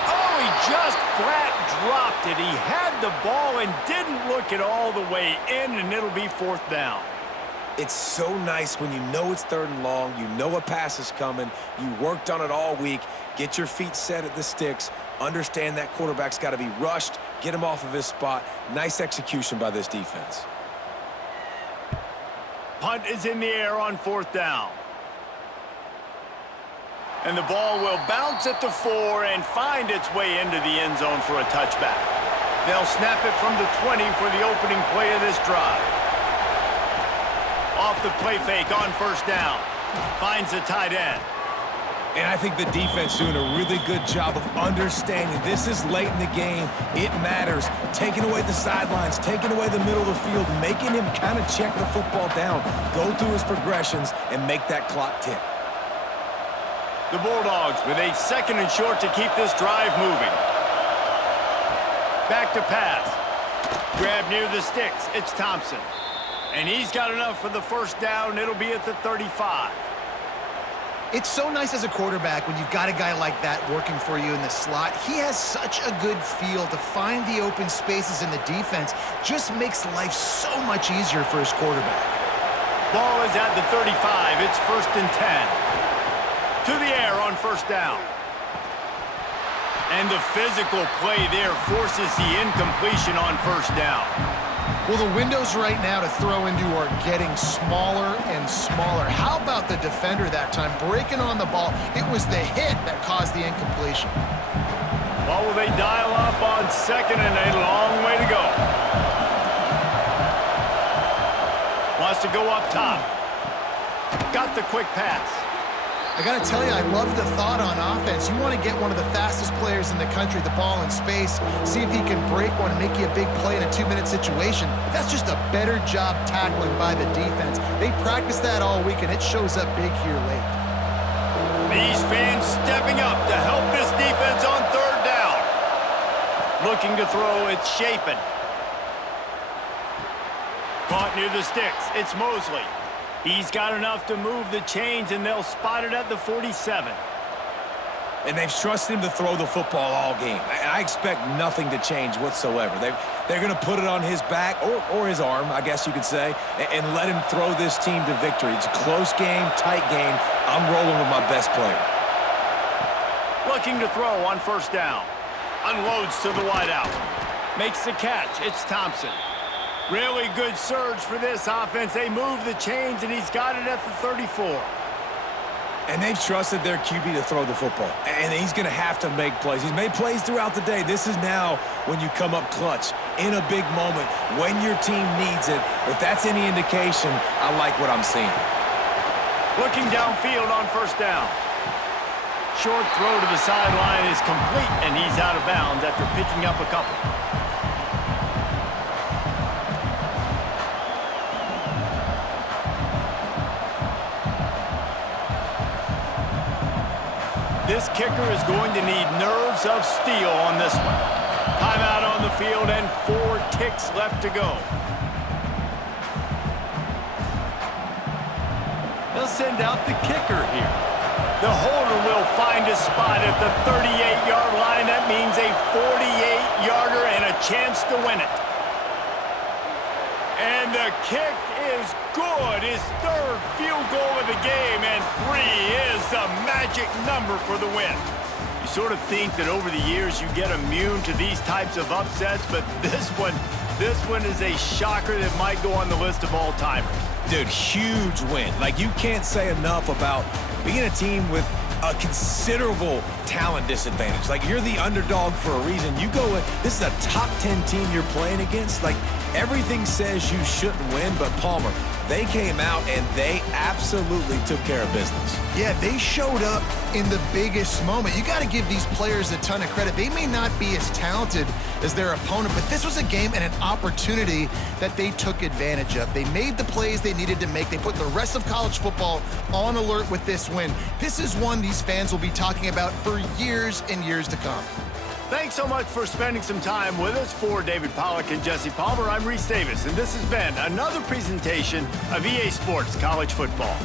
Oh, he just flat dropped it. He had the ball and didn't look it all the way in, and it'll be 4th down. It's so nice when you know it's 3rd and long, you know a pass is coming, you worked on it all week, get your feet set at the sticks, understand that quarterback's got to be rushed, get him off of his spot. Nice execution by this defense. Punt is in the air on 4th down. And the ball will bounce at the 4 and find its way into the end zone for a touchback. They'll snap it from the 20 for the opening play of this drive. Off the play fake on 1st down. Finds the tight end. And I think the defense doing a really good job of understanding this is late in the game. It matters. Taking away the sidelines, taking away the middle of the field, making him kind of check the football down, go through his progressions, and make that clock tick. The Bulldogs with a 2nd and short to keep this drive moving. Back to pass. Grab near the sticks. It's Thompson. And he's got enough for the 1st down. It'll be at the 35. It's so nice as a quarterback when you've got a guy like that working for you in the slot. He has such a good feel to find the open spaces in the defense. Just makes life so much easier for his quarterback. Ball is at the 35. It's 1st and 10. To the air on 1st down. And the physical play there forces the incompletion on 1st down. Well, the windows right now to throw into are getting smaller and smaller. How about the defender that time breaking on the ball? It was the hit that caused the incompletion. Well, will they dial up on 2nd and a long way to go? Wants to go up top. Got the quick pass. I got to tell you, I love the thought on offense. You want to get one of the fastest players in the country the ball in space, see if he can break one and make you a big play in a 2-minute situation. But that's just a better job tackling by the defense. They practice that all week, and it shows up big here late. These fans stepping up to help this defense on 3rd down. Looking to throw, it's Chapin. Caught near the sticks, it's Mosley. He's got enough to move the chains, and they'll spot it at the 47. And they've trusted him to throw the football all game. And I expect nothing to change whatsoever. They're going to put it on his back, or his arm, I guess you could say, and let him throw this team to victory. It's a close game, tight game. I'm rolling with my best player. Looking to throw on 1st down. Unloads to the wideout. Makes the catch. It's Thompson. Really good surge for this offense. They move the chains, and he's got it at the 34. And they've trusted their QB to throw the football. And he's going to have to make plays. He's made plays throughout the day. This is now when you come up clutch, in a big moment, when your team needs it. If that's any indication, I like what I'm seeing. Looking downfield on 1st down. Short throw to the sideline is complete, and he's out of bounds after picking up a couple. This kicker is going to need nerves of steel on this one. Timeout on the field and 4 ticks left to go. They'll send out the kicker here. The holder will find a spot at the 38-yard line. That means a 48-yarder and a chance to win it. And the kick is good. His 3rd field goal of the game, and 3 is the magic number for the win. You sort of think that over the years you get immune to these types of upsets, but this one This one is a shocker that might go on the list of all-timers. Dude, huge win. Like, you can't say enough about being a team with a considerable talent disadvantage. Like, you're the underdog for a reason. You go in, this is a top 10 team you're playing against. Like, everything says you shouldn't win, but Palmer, they came out and they absolutely took care of business. Yeah, they showed up in the biggest moment. You got to give these players a ton of credit. They may not be as talented as their opponent, but this was a game and an opportunity that they took advantage of. They made the plays they needed to make. They put the rest of college football on alert with this win. This is one these fans will be talking about for years and years to come. Thanks so much for spending some time with us. For David Pollack and Jesse Palmer, I'm Reese Davis, and this has been another presentation of EA Sports College Football.